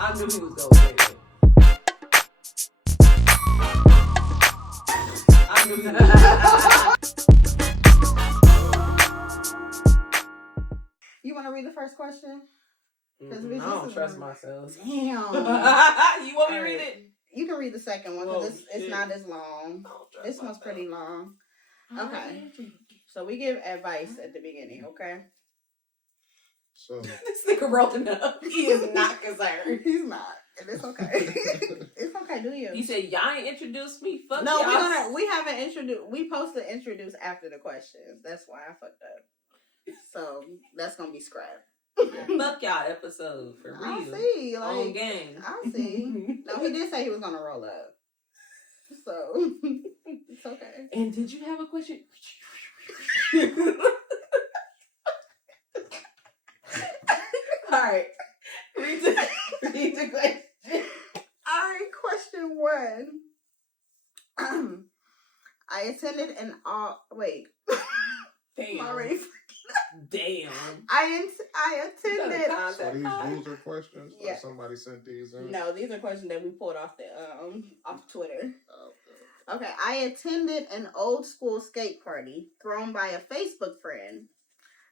I knew he was going to say it. I knew he was You want to read the first question? I don't trust myself. Damn. You want me to read it? You can read the second one because it's not as long. This one's pretty long. Okay. So we give advice at the beginning, okay? So this nigga rolling up. He is not concerned. He's not. And it's okay. It's okay, do you? He said, y'all ain't introduced me. Fuck no, y'all. we haven't introduced. We supposed to introduce after the questions. That's why I fucked up. So that's gonna be scrapped. Fuck y'all episode for real. I see. Like, on game. I see. No, he did say he was gonna roll up. So it's okay. And did you have a question? All right. Read the question. All right, question one. I attended an wait. Damn. Already. Damn. I attended. So these rules are questions? Yeah. Or somebody sent these in? No, these are questions that we pulled off the off Twitter. Okay, I attended an old school skate party thrown by a Facebook friend.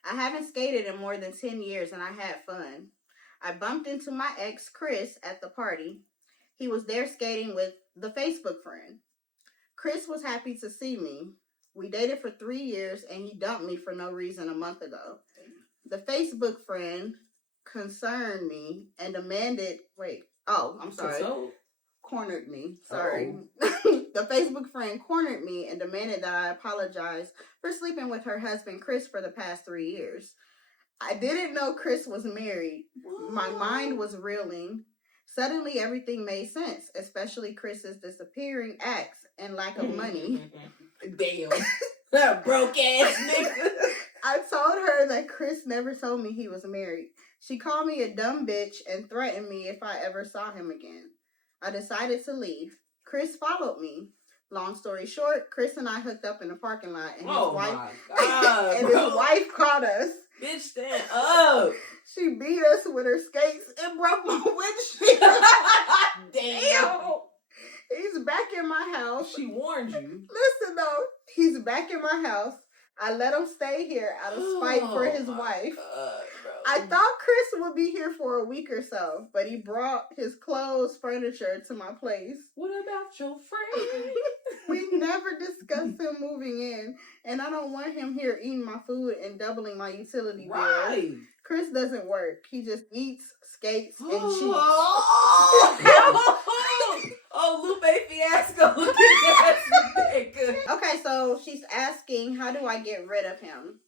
I haven't skated in more than 10 years and I had fun. I bumped into my ex, Chris, at the party. He was there skating with the Facebook friend. Chris was happy to see me. We dated for 3 years and he dumped me for no reason a month ago. The Facebook friend concerned me and demanded, cornered me. Sorry. The Facebook friend cornered me and demanded that I apologize for sleeping with her husband, Chris, for the past 3 years. I didn't know Chris was married. Whoa. My mind was reeling. Suddenly, everything made sense, especially Chris's disappearing acts and lack of money. Damn. Broke ass nigga. I told her that Chris never told me he was married. She called me a dumb bitch and threatened me if I ever saw him again. I decided to leave. Chris followed me. Long story short, Chris and I hooked up in the parking lot, and his wife caught us. Bitch, stand up. She beat us with her skates and broke my windshield. Damn. He's back in my house. She warned you. Listen though, he's back in my house. I let him stay here out of spite for his wife. God, I thought Chris would be here for a week or so, but he brought his clothes, furniture to my place. What about your friend? We never discussed him moving in, and I don't want him here eating my food and doubling my utility bill. Right. Chris doesn't work. He just eats, skates, and cheats. Oh, Lupe Fiasco. Look at that. Okay, so she's asking, how do I get rid of him,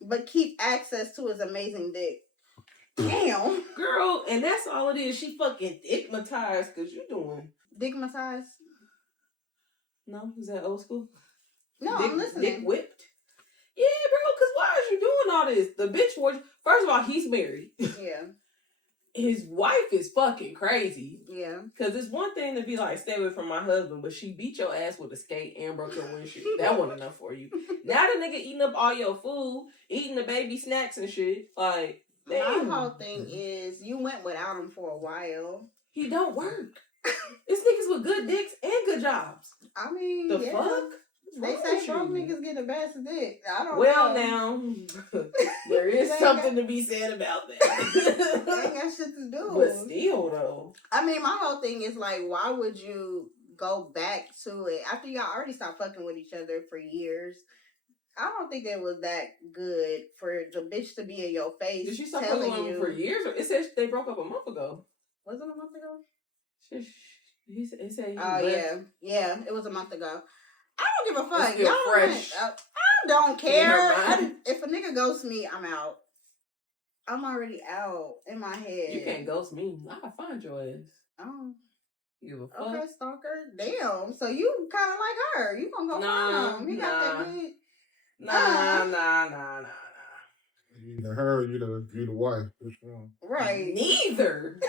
but keep access to his amazing dick? Damn. Girl, and that's all it is. She fucking dickmatized because you doing. Dickmatized? No? Is that old school? No, I'm listening. Dick whipped? Yeah, bro, because why is you doing all this? The bitch was, first of all, he's married. Yeah. His wife is fucking crazy. Yeah. Because it's one thing to be like, stay away from my husband, but she beat your ass with a skate and broke your windshield. That wasn't enough for you. Now the nigga eating up all your food, eating the baby snacks and shit. Like, damn. My whole thing is, you went without him for a while. He don't work. It's niggas with good dicks and good jobs. I mean, the fuck? They say broke niggas get the best dick. I don't know. Well, now, there is something to be said about that. They ain't got shit to do. But still, though. I mean, my whole thing is like, why would you go back to it after y'all already stopped fucking with each other for years? I don't think it was that good for the bitch to be in your face. Did she stop fucking with him for years? Or it said they broke up a month ago. Was it a month ago? It said he left. Yeah, it was a month ago. I don't give a fuck. It's still Y'all fresh. I don't care. If a nigga ghosts me, I'm out. I'm already out in my head. You can't ghost me. I can find your ass. Oh. You give a fuck? Okay, stalker. Damn. So you kind of like her. You gonna go find him. He got that big. Nah. Either her or you the wife. Which one? Right. Neither.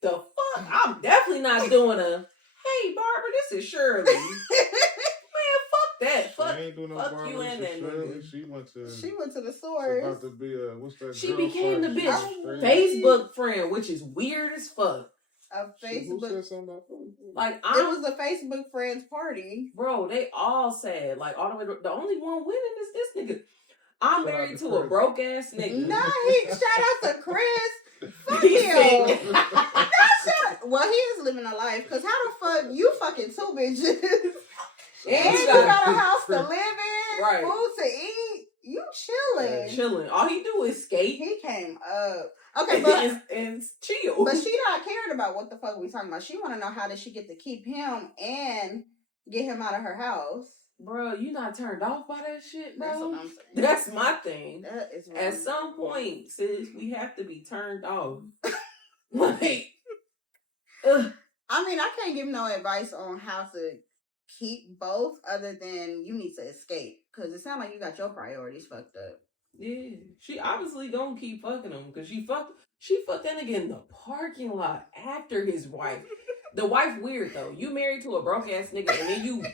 The fuck? I'm definitely not doing a, hey, Barbara, this is Shirley. Man, fuck ain't doing no Fuck barber. you and that nigga. She went to the She source. about to be a what's that? She girl became the fuck? bitch She- Facebook friend, which is weird as fuck. A Who Facebook. said something about Facebook? Like It I, was a Facebook friends party. bro, they all sad. Like all the way. The only one winning is this nigga. I'm Shout out married to to a Chris. broke ass nigga. Nah, he shout out to Chris. Fuck He him. said- Well, he is living a life. Cause how the fuck you fucking two bitches? And he you got- got a house to live in, Right. food to eat. You chilling. chilling. All he do is skate He came up. Okay, but and chill. but she not caring about what the fuck we talking about. She want to know how did she get to keep him and get him out of her house. Bro, you not turned off by that shit, bro? That's what I'm saying. That's my thing. That is At some point, sis, we have to be turned off. Like, ugh. I mean, I can't give no advice on how to keep both other than you need to escape. Because it sounds like you got your priorities fucked up. Yeah, she obviously gonna keep fucking him because she fucked that nigga in the parking lot after his wife. The wife weird though. You married to a broke ass nigga and then you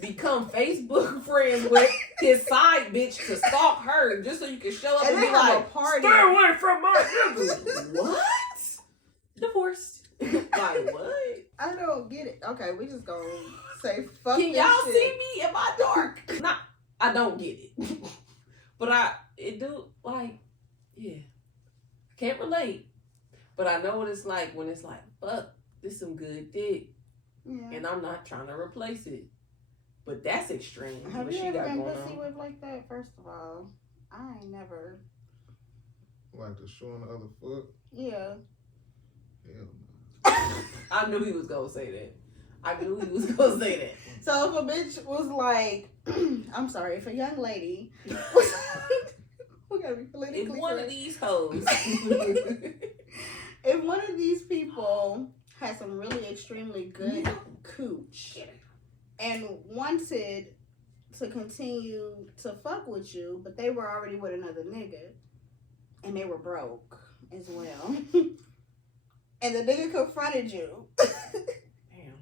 become Facebook friends with his side bitch to stalk her just so you can show up And and, they be have like, a party. "Stay away from my nigga." What? Divorced? Like what? I don't get it. Okay, we just gonna say fuck Can this y'all shit. see me? Am I dark? Nah, I don't get it. But it do, like, yeah. Can't relate. But I know what it's like when it's like, fuck, this some good dick. Yeah. And I'm not trying to replace it. But that's extreme. Have what you she ever got been going pussy on. whipped like that? First of all, I ain't never. Like the shoe on the other foot. Yeah. Hell I knew he was going to say that. I knew he was going to say that. So if a bitch was like, I'm sorry, if a young lady, we gotta be politically If one of correct. these hoes. If one of these people had some really extremely good cooch and wanted to continue to fuck with you, but they were already with another nigga and they were broke as well, and the nigga confronted you. Damn.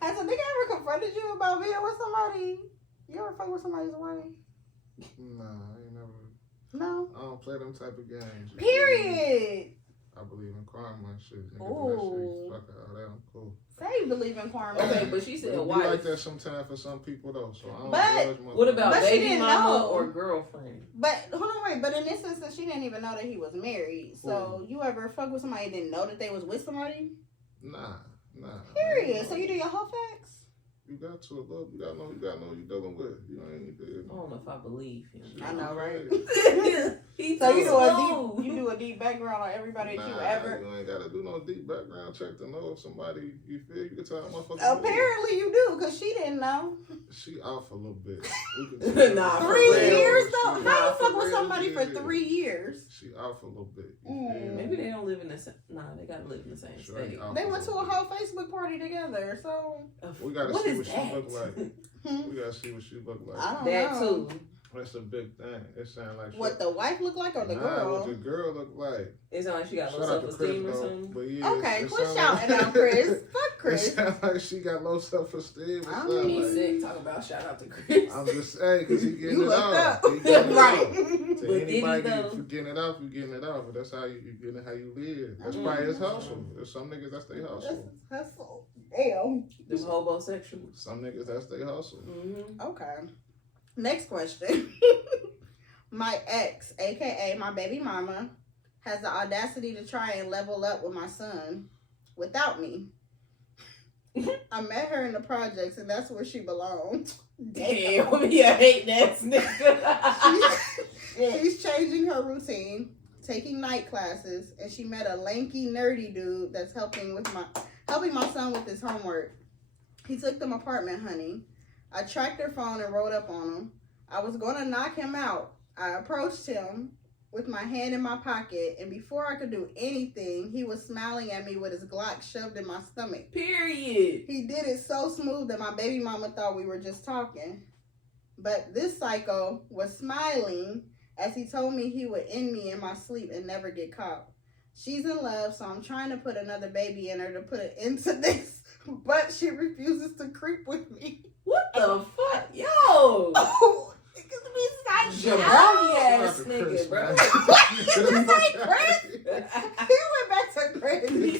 Has a nigga ever confronted you about being with somebody? You ever fuck with somebody's wife? no. Nah, I ain't never. No. I don't play them type of games. Period. I believe in karma and shit. Nigga, Ooh. fuck all that. I'm cool. Say believe in karma. Okay, but she said It be wife. like that sometimes for some people though. So I don't But judge my What about But she baby didn't mama know. or girlfriend? But hold on, wait. But in this instance, she didn't even know that he was married. So you ever fuck with somebody and didn't know that they was with somebody? Nah. Period. So you do your whole facts. You got to a little. You gotta know you dealing with. You ain't good. I don't know if I believe him. I know, right? He's So you so do a deep background on everybody that you Nah, ever. you ain't gotta do no deep background check to know if somebody you feel. You can tell that motherfucker. Apparently you do, cause she didn't know. She off a little bit. We can tell. Nah, for 3 real. years though. She- How you Nah, fuck for with real, somebody for yeah. 3 years? She off a little bit. You Mm. feel me? Maybe they don't live in the same. Nah, they gotta live in the same Sure, state. off They went to a little whole Facebook party together. So We gotta What see is what she that? look like. hmm, We gotta see what she look like. I don't That know. too. That's a big thing. It sound like What the wife look like or the Nah, girl? what the girl look like. It sounds like she got low Shout out to Chris self-esteem or though. something. But yeah, Okay, it quit sound shouting like- out Chris. Fuck It Chris. sound like she got low self-esteem. It I sound mean, He's like- sick. Talk about shout out to Chris. I'm just saying, because he getting You it looked off. up. He getting it Right. off. To But did he anybody, though? if you getting it off, you getting it off. But that's how you getting it how you live. That's Mm-hmm. probably his hustle. There's some niggas that's their hustle. Hustle. Damn. Them homosexuals. Some niggas that's their hustle. Mm-hmm. Okay. Next question. My ex, aka my baby mama, has the audacity to try and level up with my son without me. I met her in the projects and that's where she belonged. Damn, yeah, hate that nigga. She's changing her routine, taking night classes, and she met a lanky, nerdy dude that's helping my son with his homework. He took them apartment hunting. I tracked her phone and rolled up on him. I was going to knock him out. I approached him with my hand in my pocket, and before I could do anything, he was smiling at me with his Glock shoved in my stomach. Period. He did it so smooth that my baby mama thought we were just talking. But this psycho was smiling as he told me he would end me in my sleep and never get caught. She's in love, so I'm trying to put another baby in her to put an end to this, but she refuses to creep with me. What the fuck? Yo! Oh, jabroni ass nigga, bro. He went back to crazy.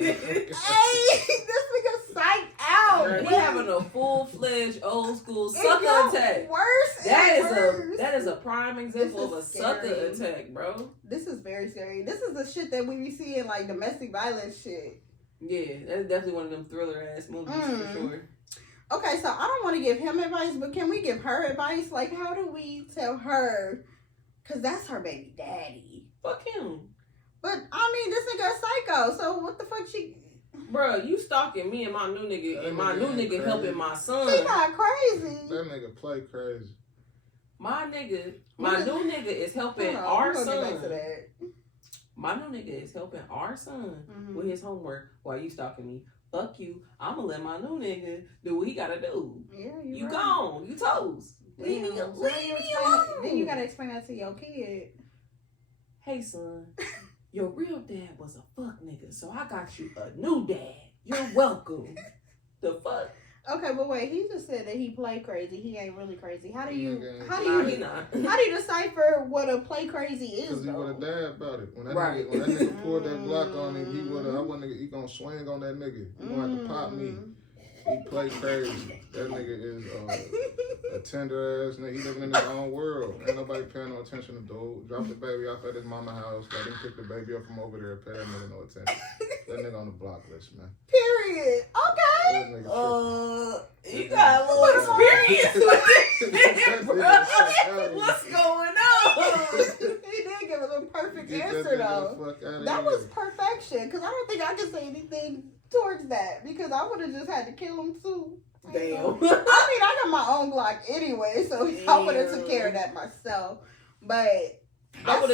Hey, this nigga psyched out. Girl, he having a full-fledged old school sucker attack. Worse. That is a prime example of a sucker attack, bro. This is very scary. This is the shit that we be seeing, like domestic violence shit. Yeah, that's definitely one of them thriller ass movies for sure. Okay, so I don't want to give him advice, but can we give her advice? Like, how do we tell her? Because that's her baby daddy. Fuck him. But, I mean, this nigga a psycho, so what the fuck she... Bro, you stalking me and my new nigga, and my new nigga helping my son. He not crazy. That nigga play crazy. My new nigga is helping our son. Get back to that. My new nigga is helping our son with his homework while you stalking me. Fuck you. I'ma let my new nigga do what he gotta do. Yeah, you right. Gone. You toast. Leave me alone. Then you gotta explain that to your kid. Hey, son. Your real dad was a fuck nigga, so I got you a new dad. You're welcome. The fuck? Okay, but wait, he just said that he play crazy. He ain't really crazy. How do you decipher what a play crazy is? Because he would have died about it. When that right. nigga pulled that Glock on him, he gonna swing on that nigga. He gonna have to pop me. He play crazy. That nigga is a tender ass nigga. He living in his own world. Ain't nobody paying no attention to dude. Drop the baby off at his mama house. Let him pick the baby up from over there. Pay that nigga no attention. That nigga on the block list, man. Period. Okay. You got a little experience with this shit, bro. What's going on? He did give us a perfect answer, though. That was perfection. Because I don't think I can say anything towards that. Because I would have just had to kill him, too. Damn. I mean, I got my own Glock anyway, so I would have took care of that myself. But I would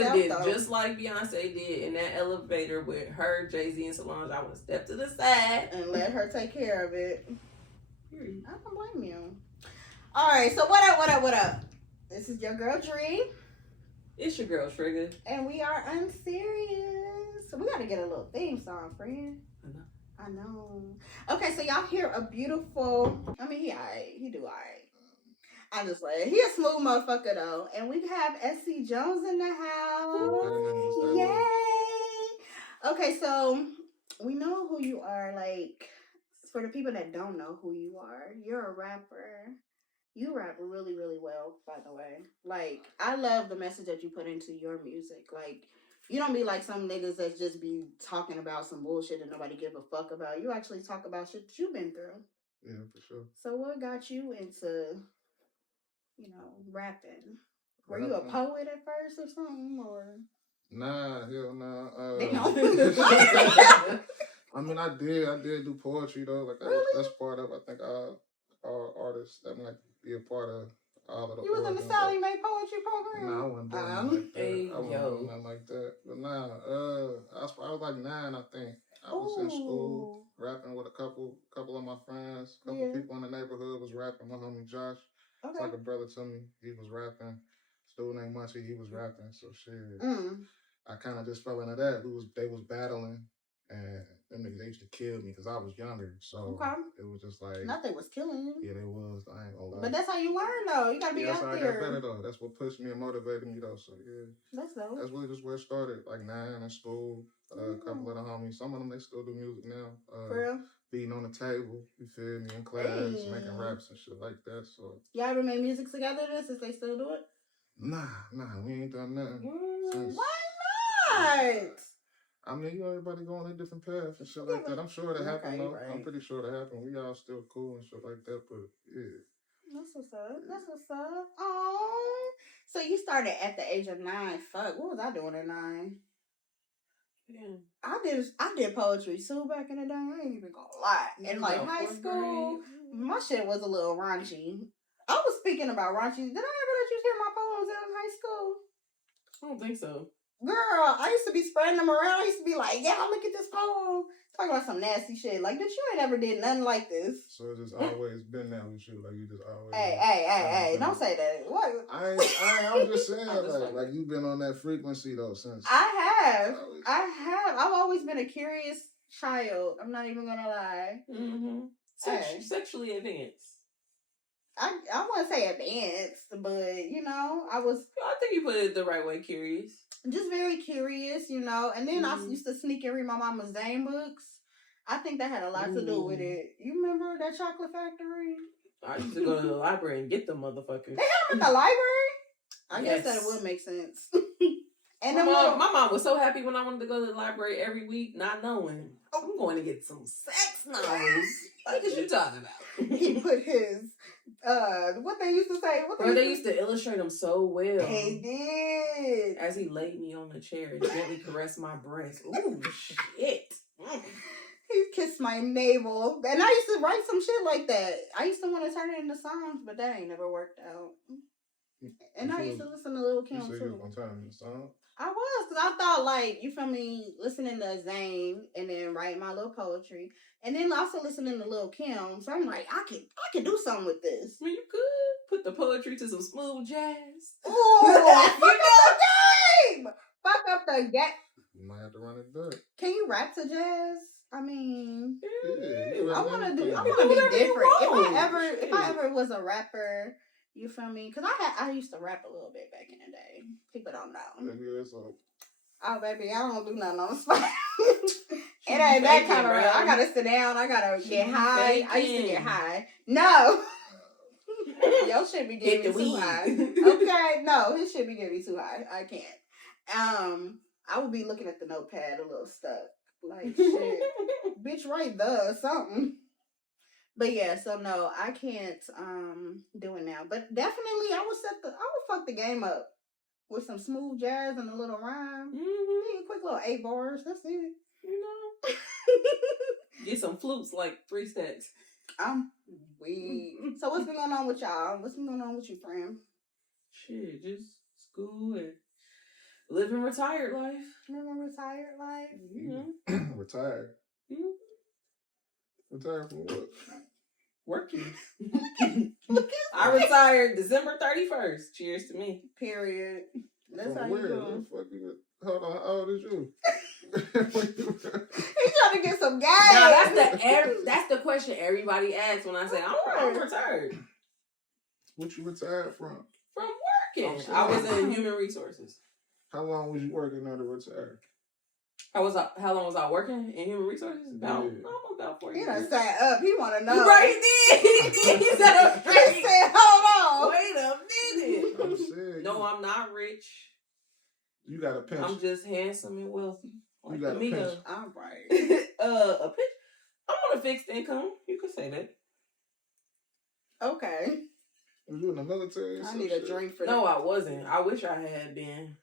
have did just like Beyonce did in that elevator with her, Jay-Z, and Solange. I would have stepped to the side and let her take care of it. I don't blame you. All right, so what up? This is your girl Dree. It's your girl Trigger, and we are unserious. So we got to get a little theme song, friend. I know. Okay, so y'all hear a beautiful. I mean, he alright. He do alright. I just like he a smooth motherfucker though, and we have Essie Jones in the house. Yay! Okay, so we know who you are. Like for the people that don't know who you are, you're a rapper. You rap really, really well, by the way. Like I love the message that you put into your music. Like. You don't be like some niggas that just be talking about some bullshit that nobody give a fuck about. You actually talk about shit that you've been through. Yeah, for sure. So what got you into, rapping? Were you a poet at first or something? Or Nah, hell nah. Damn. I mean, I did do poetry though. Like that's part of. I think all artists that might be a part of. All of the you was in the Sally Mae poetry program? Nah, I wasn't doing nothing like that. I wasn't doing nothing like that. But nah, I was like 9, I think. I was in school rapping with a couple of my friends. A couple people in the neighborhood was rapping. My homie Josh, it's like a brother to me. He was rapping. This dude named Munchie, he was rapping. So shit, I kind of just fell into that. They was battling. And them niggas, they used to kill me because I was younger. So it was just like... Not they was killing you. Yeah, they was. I ain't gonna lie. But that's how you learn, though. You gotta be out there. That's how I got better, though. That's what pushed me and motivated me, though. So, yeah. That's dope. That's really just where it started. Like, 9 in school. A couple of the homies. Some of them, they still do music now. For real? Beating on the table. You feel me? In class. Making raps and shit like that. So... Y'all ever made music together then, since they still do it? Nah. We ain't done nothing. Why not? I mean, everybody going a different path and shit like that. I'm sure that happened, though. Right. I'm pretty sure that happened. We all still cool and shit like that, but yeah. That's what's up. Oh, so you started at the age of 9. Fuck, what was I doing at 9? Yeah. I did poetry too back in the day. I ain't even gonna lie. In like high school, my shit was a little raunchy. I was speaking about raunchy. Did I ever let you hear my poems in high school? I don't think so. Girl, I used to be spreading them around. I used to be like, yeah, look at this poem. Talking about some nasty shit. Like, bitch, you ain't ever did nothing like this. So it's just always been that with you. Like, you just always... Hey, don't say that. What? I'm just saying, like, you've been on that frequency, though, since... I have. I've always been a curious child. I'm not even gonna lie. Mm-hmm. Sexually advanced. I want to say advanced, but you know, I think you put it the right way. Curious. Just very curious, you know. And then I used to sneak and read my mama's Zane books. I think that had a lot to do with it. You remember that chocolate factory? I used to go to the library and get the motherfuckers. They got them in the library? I guess that would make sense. And my mom was so happy when I wanted to go to the library every week, not knowing I'm going to get some sex novels. What is you talking about? He put his what they used to say. They used to illustrate them so well. They did. As he laid me on the chair and gently caressed my breast. Ooh, shit. He kissed my navel. And I used to write some shit like that. I used to want to turn it into songs, but that ain't never worked out. And I used to listen to Lil Kim too. You said you was going to turn it into songs? I was, because I thought, like, you feel me, listening to Zane and then write my little poetry. And then also listening to Lil Kim. So I'm like, I can do something with this. I mean, you could put the poetry to some smooth jazz. Ooh, fuck up the game! Fuck up the game. You might have to run it back. Can you rap to jazz? I mean, yeah, I want to be different. If I ever was a rapper, you feel me? Because I used to rap a little bit back in the day. People don't know. Maybe so. Oh, baby, I don't do nothing on the spot. It ain't that kind of rap. I gotta sit down. I gotta get high. I used to get high. No. Your shit be getting me too high. Okay, no, his shit be getting me too high. I can't. I would be looking at the notepad a little stuck. Like, shit. Bitch, write something. But yeah, so no, I can't do it now. But definitely I would fuck the game up with some smooth jazz and a little rhyme. Mm-hmm. Quick little 8 bars. That's it. You know. Get some flutes like 3 stacks. I'm weak. So what's been going on with y'all? What's been going on with you, friend? Shit, just school and living retired life. Living retired life? Mm-hmm. Retired. Mm-hmm. Retired from what? Working. I retired December 31st. Cheers to me. Period. That's how you doing. Hold on, how old is you? He's trying to get some gas. Now that's the question everybody asks when I say I'm retired. What you retired from? From working. I was in human resources. How long was you working there to retire? How long was I working in human resources? Almost about 4 years. He done sat up. He want to know. Right, he did. He said, hold on. Wait a minute. I'm saying, no, I'm not rich. You got a pension. I'm just handsome and wealthy. Like you got a pension. All right. A pension. I'm on a fixed income. You could say that. Okay. Was you in the military? I need a drink for that. No, I wasn't. I wish I had been.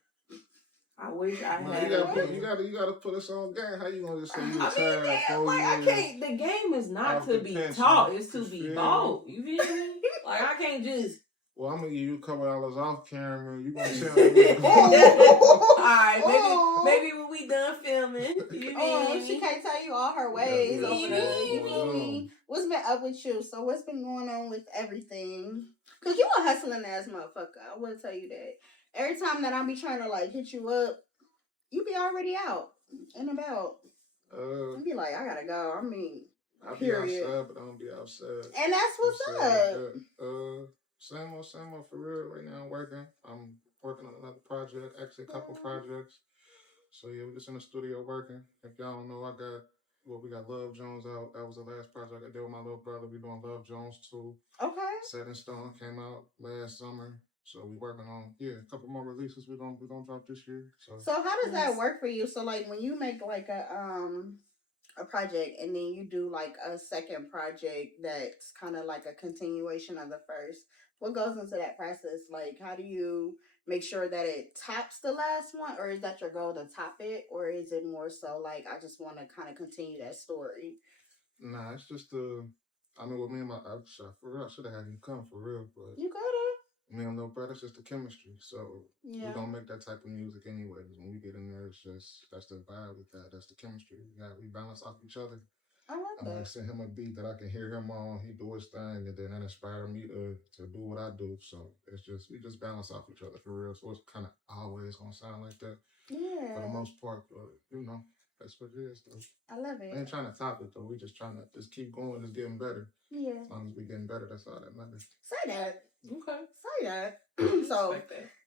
I wish I had. You gotta put us on game. How you gonna just say you retired? I can't. The game is not to be taught; it's to be bought. You feel me? Like I can't just. Well, I'm gonna give you a couple dollars off camera. You gonna tell me? All right, maybe when we done filming. She can't tell you all her ways. What's been up with you? So what's been going on with everything? Cause you a hustling ass motherfucker. I will tell you that. Every time that I be trying to like hit you up, you be already out and about. You be like, I gotta go. I mean, I be outside, but I don't be outside. And that's what's up. Same old for real. Right now I'm working. I'm working on another project, actually a couple projects. So yeah, we're just in the studio working. If y'all don't know, we got Love Jones out. That was the last project I did with my little brother. We doing Love Jones 2. Okay. Set in Stone came out last summer. So we working on a couple more releases we're gonna drop this year. So how does that work for you? So like when you make like a project and then you do like a second project that's kind of like a continuation of the first, what goes into that process? Like how do you make sure that it tops the last one, or is that your goal to top it, or is it more so like I just want to kind of continue that story? Nah, it's just I know with me and I should have had you come for real, but you could've. Me and little brother, it's just the chemistry. So we don't make that type of music anyways. When we get in there, that's the vibe with that. That's the chemistry. We balance off each other. I like that. I send him a beat that I can hear him on. He do his thing, and then that inspire me to do what I do. So we just balance off each other for real. So it's kind of always gonna sound like that. Yeah. For the most part, but That's what it is, though. I love it. We ain't trying to top it, though. We just trying to just keep going, just getting better. Yeah. As long as we getting better, that's all that matters. Say that. Okay. Say that. So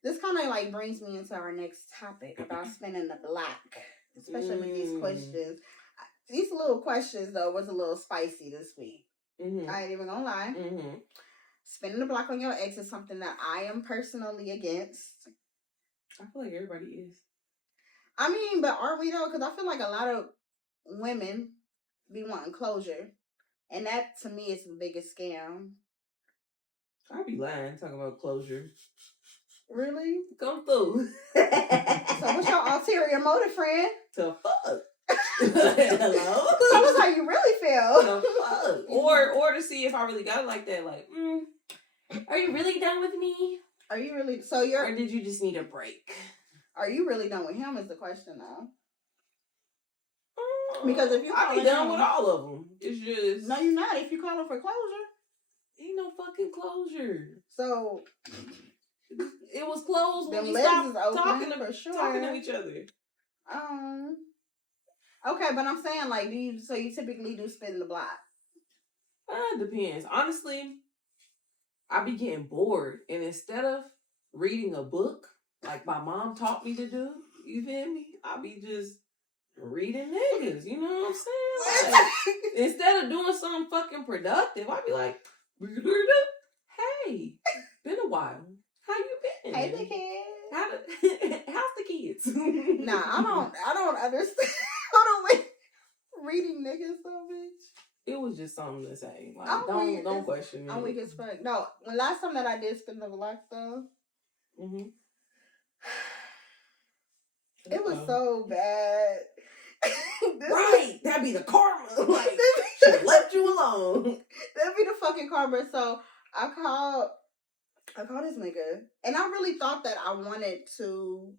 this kind of like brings me into our next topic about spinning the block, especially with these questions. These little questions though was a little spicy this week. Mm-hmm. I ain't even gonna lie. Mm-hmm. Spinning the block on your ex is something that I am personally against. I feel like everybody is. I mean, but aren't we though? Because I feel like a lot of women be wanting closure, and that to me is the biggest scam. I'd be lying talking about closure. Really? Come through. So what's your ulterior motive, friend? To fuck. Hello? Tell us how you really feel. To fuck. Or to see if I really got it like that. Like, are you really done with me? Are you really? So you're. Or did you just need a break? Are you really done with him? Is the question though. Because if you I'll be done with all of them. It's just no, you're not. If you call him for closure, ain't no fucking closure. So it was closed when we stopped talking to each other. Okay, but I'm saying like, you typically do spin the block? It depends. Honestly, I be getting bored, and instead of reading a book like my mom taught me to do, you feel me? I be just reading niggas, you know what I'm saying? Like, instead of doing something fucking productive, I be like, hey, been a while. How you been? Hey, the kids. How's the kids? Nah, I don't understand. I don't reading niggas so bitch. It was just something to say. Like, don't question me. I'm weak as fuck. No, when last time that I did spin the block though, it was so bad. Right, that'd be the karma. Like, she left you alone. That'd be the fucking karma. So I called this nigga, and I really thought that I wanted to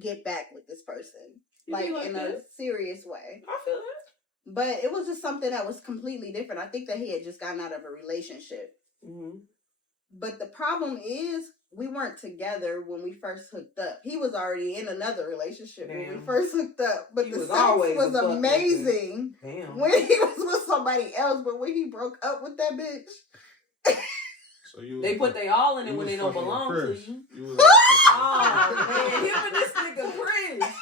get back with this person, like in a serious way. I feel that. But it was just something that was completely different. I think that he had just gotten out of a relationship. Mm-hmm. But the problem is, we weren't together when we first hooked up. He was already in another relationship when we first hooked up. But the sex was amazing when he was with somebody else. But when he broke up with that bitch... So they put they all in it when they don't belong to you. Oh, man. Him and this nigga Chris.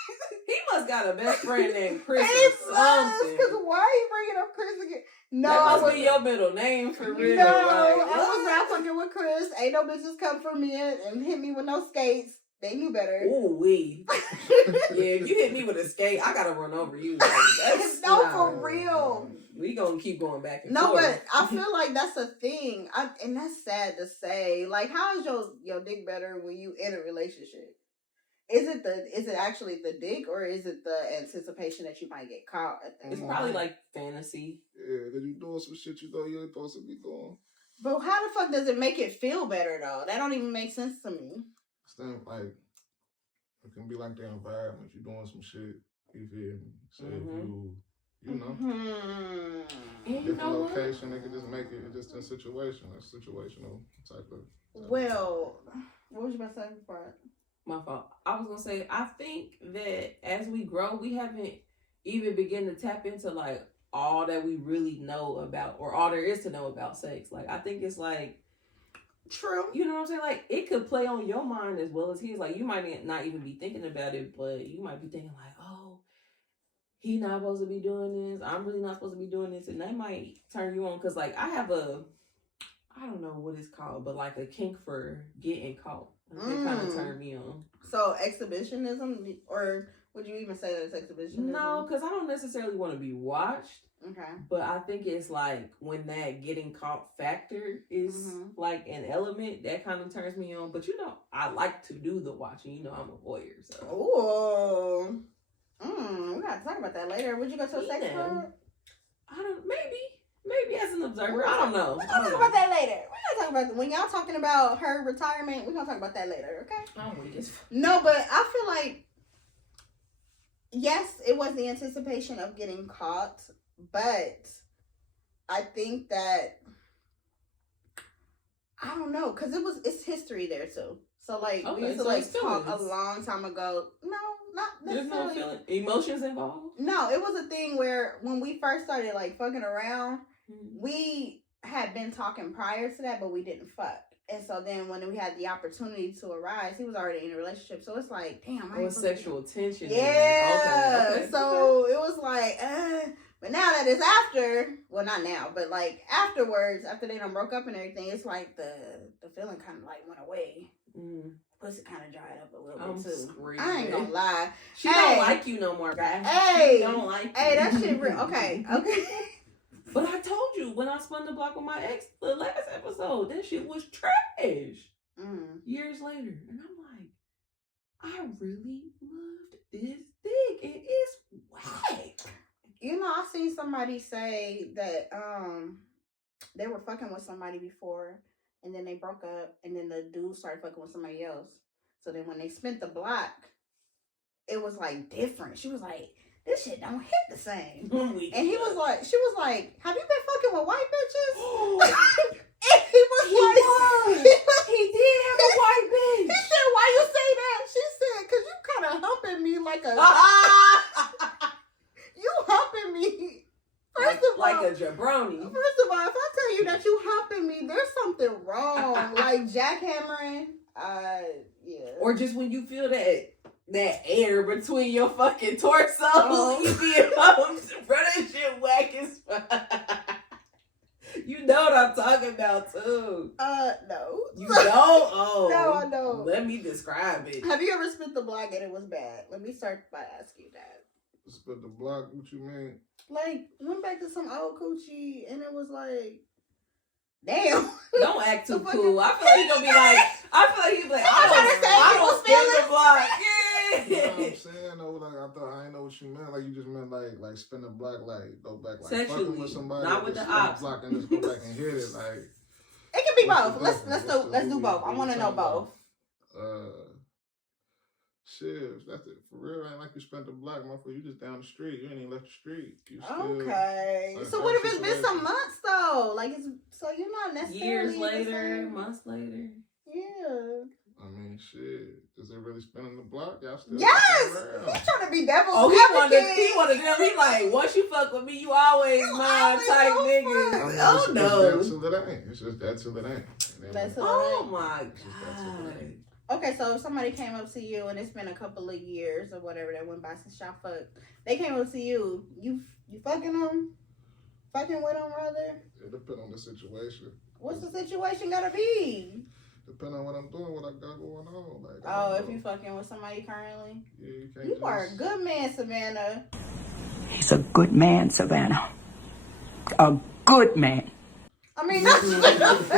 He must got a best friend named Chris or something. Because why are you bringing up Chris again? No, that must be your middle name for real. No, I was not fucking with Chris. Ain't no bitches come for me and hit me with no skates. They knew better. Ooh, wee. Yeah, if you hit me with a skate, I gotta run over you. Like, that's for real. We gonna keep going back and forth. No, but I feel like that's a thing. And that's sad to say. Like, how is your dick better when you in a relationship? Is it actually the dick, or is it the anticipation that you might get caught at that moment? Probably like fantasy. Yeah, that you doing some shit you know you ain't supposed to be doing. But how the fuck does it make it feel better though? That don't even make sense to me. It's like, it can be like the environment. You're doing some shit. You feel me? So if you know, different location, they can just make it just a situation, a situational type of. Well, what was you about to say before? My fault. I was gonna say, I think that as we grow, we haven't even begun to tap into like all that we really know about, or all there is to know about sex. Like, I think it's like true. You know what I'm saying? Like, it could play on your mind as well as his. Like, you might not even be thinking about it, but you might be thinking like, oh, he not supposed to be doing this. I'm really not supposed to be doing this, and that might turn you on. Cause like I have I don't know what it's called, but like a kink for getting caught. It kind of turned me on. So exhibitionism, or would you even say that it's exhibitionism? No, because I don't necessarily want to be watched. Okay. But I think it's like when that getting caught factor is like an element, that kind of turns me on. But you know, I like to do the watching. You know, I'm a voyeur. So. Ooh. We gotta talk about that later. Would you go to a sex club? Maybe as an observer. I don't know. We're gonna talk about that later. We're gonna talk about when y'all talking about her retirement. We're gonna talk about that later, okay? I'm weak as fuck. No, but I feel like yes, it was the anticipation of getting caught, but I think that I don't know, because it's history there too. So like we used to like talk a long time ago. No, not There's necessarily. no feeling, emotions involved? No, it was a thing where when we first started, like, fucking around, we had been talking prior to that, but we didn't fuck. And so then when we had the opportunity to arise, he was already in a relationship. So it's like, damn, I ain't sexual tension. Yeah. Okay. So it was like, but now that it's after, well, not now, but like afterwards, after they done broke up and everything, it's like the feeling kind of like went away. Pussy kind of dried up a little bit too. Screaming. I ain't gonna lie. She don't like you no more, guys. Hey, she don't like you. Hey, that shit real. Okay. But I told you when I spun the block with my ex, the last episode, that shit was trash. Years later, and I'm like, I really loved this dick. It is whack. You know, I seen somebody say that they were fucking with somebody before, and then they broke up, and then the dude started fucking with somebody else. So then when they spent the block, it was like different. She was like, this shit don't hit the same. And she was like, have you been fucking with white bitches? And he was he did have a white bitch. He said, why you say that? She said, cause you kind of humping me like a you humping me. First of all, like a jabroni. First of all, if I tell you that you humping me, there's something wrong. Like jackhammering. Yeah. Or just when you feel that air between your fucking torso, you be humped, bro. That shit whack as fuck. You know what I'm talking about too. No. You don't? Oh. No, I don't. Let me describe it. Have you ever spit the block and it was bad? Let me start by asking you that. Spit the block? What you mean? Like, went back to some old coochie and it was like, damn. Don't act too cool. I feel like he's gonna be like, I don't spin the block. You know what I'm saying? Though, like I ain't know what you meant. Like you just meant like spin the block, like go back, like sexually, fucking with somebody, not with the spin ops. the block and just go back and hit it. Like it can be both. Let's do both. I want to know both. Shit, that's it. For real, ain't like you spent the block, motherfucker. You just down the street. You ain't even left the street. You still, okay. So what if it's been some months though? Like so you're not necessarily years later, months later. Yeah. I mean, shit. Is it really spinning the block? Y'all still? Yes. He's trying to be devil's advocate. He wanted them. He like, once you fuck with me, you always mine type nigga. I mean, oh no. It's just that till it ain't. It's just that till it ain't. Oh my god. Okay, so if somebody came up to you and it's been a couple of years or whatever that went by since y'all fucked, they came up to you, you fucking them? Fucking with them, rather? It depends on the situation. What's the situation gotta be? Depending on what I'm doing, what I got going on. Like, if you fucking with somebody currently? Yeah, you can't. You are a good man, Savannah. He's a good man, Savannah. A good man. I mean, that's a good.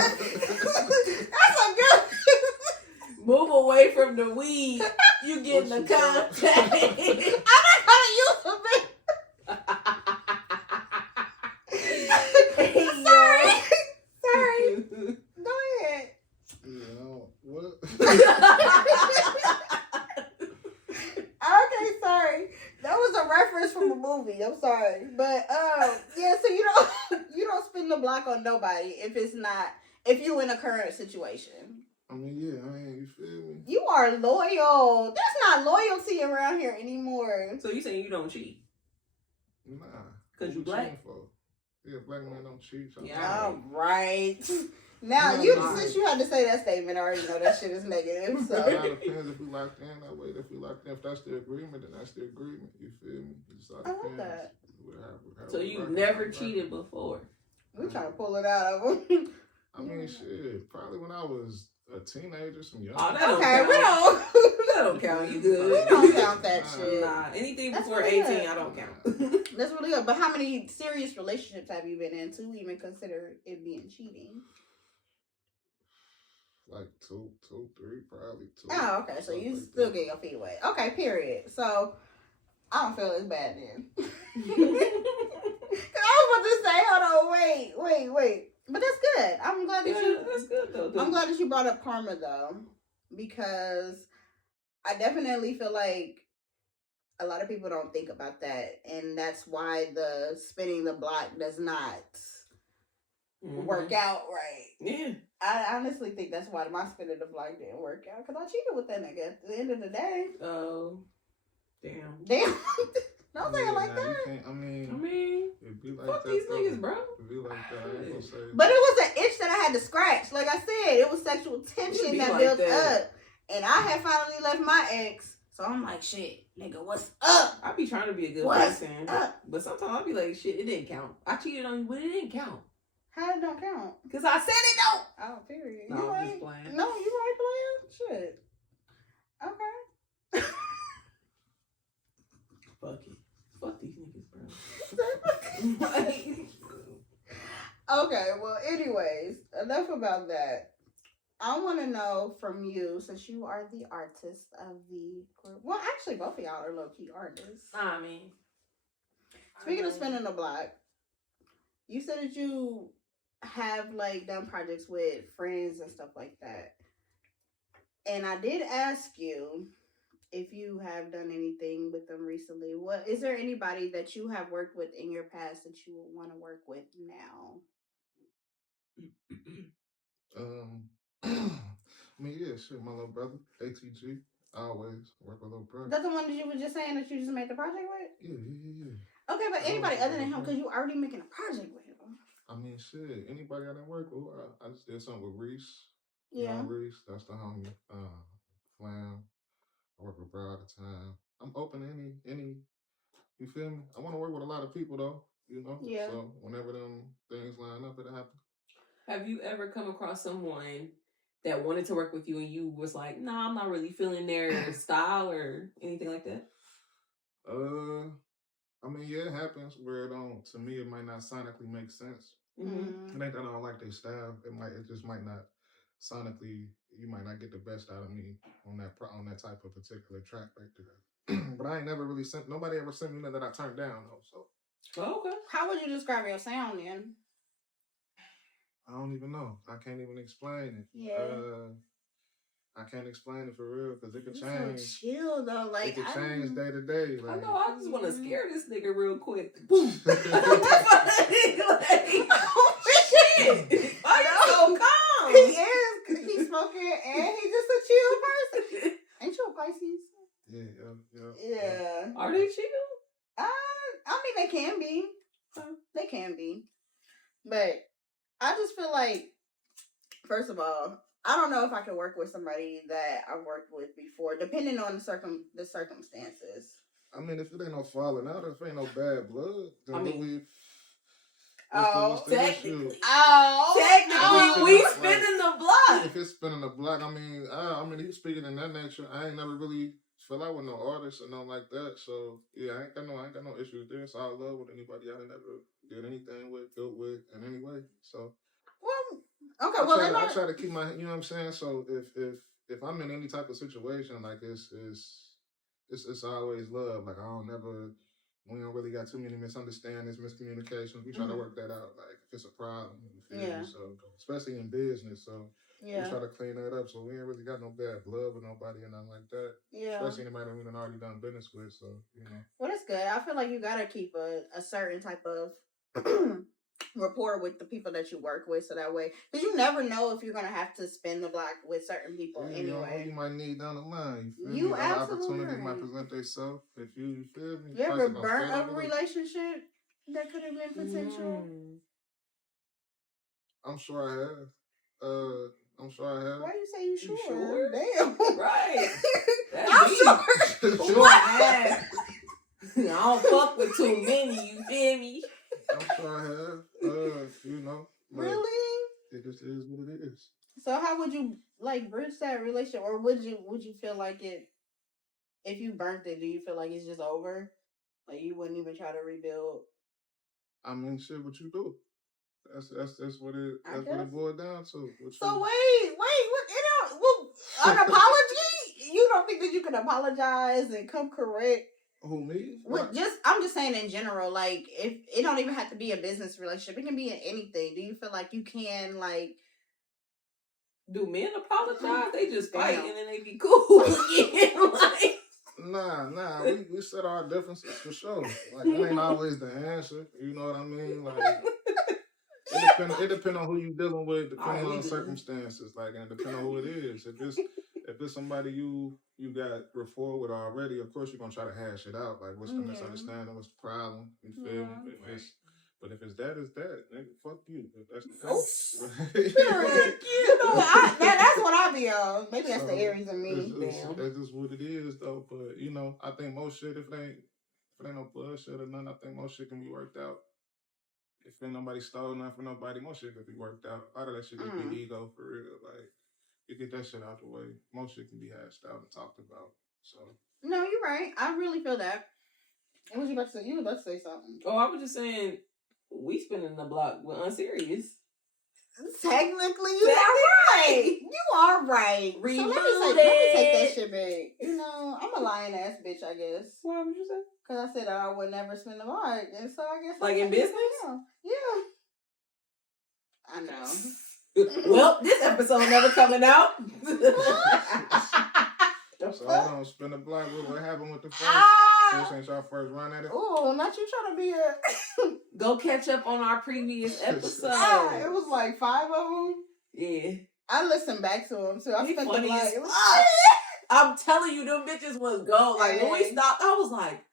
Move away from the weed. You get in the contact. I'm not gonna use a bit. Sorry. Go ahead. What? Okay, sorry. That was a reference from a movie. I'm sorry, but yeah. So you don't spin the block on nobody if you in a current situation. I mean, yeah, you feel me? You are loyal. There's not loyalty around here anymore. So you saying you don't cheat? Nah. Cause you black? Yeah, black men don't cheat. Yeah. All right. Now, since you had to say that statement, I already know that shit is negative. So it depends if we locked in that way. If we locked in, if that's the agreement, then that's the agreement. You feel me? I love that. So you've never cheated before? We're trying to pull it out of them. I mean, shit. Probably when I was a teenager, some young. Oh, that don't count. You good? We don't count that shit. Nah, anything before 18, I don't count. That's really good. But how many serious relationships have you been in to even consider it being cheating? Like two, three, probably two. Oh, okay. So you still get your feet wet. Okay, period. So I don't feel as bad then. Cause I was about to say, hold on, wait. But that's good. I'm glad that that's good though. I'm glad that you brought up karma though, because I definitely feel like a lot of people don't think about that, and that's why the spinning the block does not work out right. Yeah. I honestly think that's why my spinning the block didn't work out, because I cheated with that nigga at the end of the day. Oh. Damn. Don't say it like that. I mean, it'd be like fuck that, these though. niggas, bro. It'd be like that. I ain't gonna say. But it was an itch that I had to scratch. Like I said, it was sexual tension that like built that. up. And I had finally left my ex. So I'm like, shit, nigga, what's up? I be trying to be a good What's person. up? But sometimes I be like, shit, it didn't count. I cheated on you, but it didn't count. How it don't count? Because I said it don't. Oh, period. No, You I'm right. just playing. No, you right, player. Shit. Okay. Fuck it. Fuck these niggas, bro. Okay, well, anyways, enough about that. I want to know from you, since you are the artist of the group. Well, actually, both of y'all are low-key artists. I mean. Speaking of spinning the block, you said that you have, like, done projects with friends and stuff like that. And I did ask you if you have done anything with them recently. What is there anybody that you have worked with in your past that you would want to work with now? I mean, yeah, shit, my little brother, ATG. I always work with little brother. That's the one that you were just saying that you just made the project with? Yeah. Okay, but anybody other than him, because you already making a project with him. I mean, shit, anybody I didn't work with. I just did something with Reese. Yeah. You know, Reese, that's the homie. Flam. I work with Bro all the time. I'm open to any, you feel me? I want to work with a lot of people, though, you know? Yeah. So whenever them things line up, it'll happen. Have you ever come across someone that wanted to work with you and you was like, nah, I'm not really feeling their style or anything like that? I mean, yeah, it happens where to me, it might not sonically make sense. Mm-hmm. It ain't that I don't like their style. It just might not sonically, you might not get the best out of me on that type of particular track right there. But I ain't never really nobody ever sent me nothing that I turned down though. So. Oh, okay. How would you describe your sound then? I don't even know. I can't even explain it. Yeah. I can't explain it for real because it could You're change. so chill though, like it could change day to day. Like, I know. I just want to scare this nigga real quick. Boom. Like, oh shit! Why you so calm? He is, because he's smoking and he's just a chill person. Ain't you a Pisces? Yeah. Are they chill? I mean, they can be. They can be. But I just feel like, first of all, I don't know if I could work with somebody that I've worked with before, depending on the circumstances. I mean, if it ain't no falling out, if it ain't no bad blood, then I mean, what's the technically, issue? we spinning the block. If it's spinning the block, I mean, he's speaking in that nature. I ain't never really fell out with no artist or nothing like that. So yeah, I ain't got no issues there. So I love with anybody I never did anything with, built with in any way. So well, okay, I try to keep my, you know what I'm saying. So if I'm in any type of situation, like it's always love. Like we don't really got too many misunderstandings, miscommunications. We try to work that out. Like if it's a problem, you feel me? So especially in business, so we try to clean that up. So we ain't really got no bad blood with nobody and nothing like that. Yeah. Especially anybody that we done already done business with. So you know. Well, that's good. I feel like you gotta keep a certain type of rapport with the people that you work with, so that way, because you never know if you're gonna have to spin the block with certain people anyway. You might need down the line. You feel you me? Absolutely opportunities might present themselves if you feel me. You ever burnt a relationship that could have been potential? I'm sure I have. Why you say you sure? Sure? Damn. Right. I'm sure. Sure I have. I don't fuck with too many, you feel me? I'm sure I have. You know. Really? It just is what it is. So how would you like bridge that relationship, or would you feel like it? If you burnt it, do you feel like it's just over? Like you wouldn't even try to rebuild? I mean, shit, what you do? That's what it boiled down to. So wait, an apology? You don't think that you can apologize and come correct? Who, me? I'm just saying in general, like if it don't even have to be a business relationship, it can be in anything. Do you feel like you can like? Do men apologize? They just fight and then they be cool again. Like. Nah. We set our differences for sure. Like it ain't always the answer. You know what I mean? Like it depends on who you dealing with, depending on the circumstances. Like and depending on who it is. if it's somebody you got rapport with already, of course you're gonna try to hash it out. Like, what's the misunderstanding? What's the problem? You feel me? But if it's that, it's that. Nigga, fuck you. If that's the case. You know, that's what I be on. Maybe that's the Aries in me. That's just what it is, though. But you know, I think most shit, if it ain't no bullshit or nothing, I think most shit can be worked out. If ain't nobody stole nothing from nobody, most shit can be worked out. A lot of that shit just be ego for real. Like, you get that shit out the way. Most shit can be hashed out and talked about. So. No, you're right. I really feel that. What was you about to say? You were about to say something. Oh, I was just saying, we spinning the block with unserious. Technically, you are right. You are right. So let me take that shit back. You know, I'm a lying ass bitch, I guess. What would you say? Because I said I would never spend the block, and so I guess like in business. Yeah. I know. Well, this episode never coming out. So hold on, spin the block. What happened with the first? This ain't y'all first run at it. Oh, not you trying to be a. Go catch up on our previous episode. It was like 5 of them. Yeah. I listened back to them too. I spent the block. It was I'm telling you, them bitches was gold. Like when we stopped, I was like,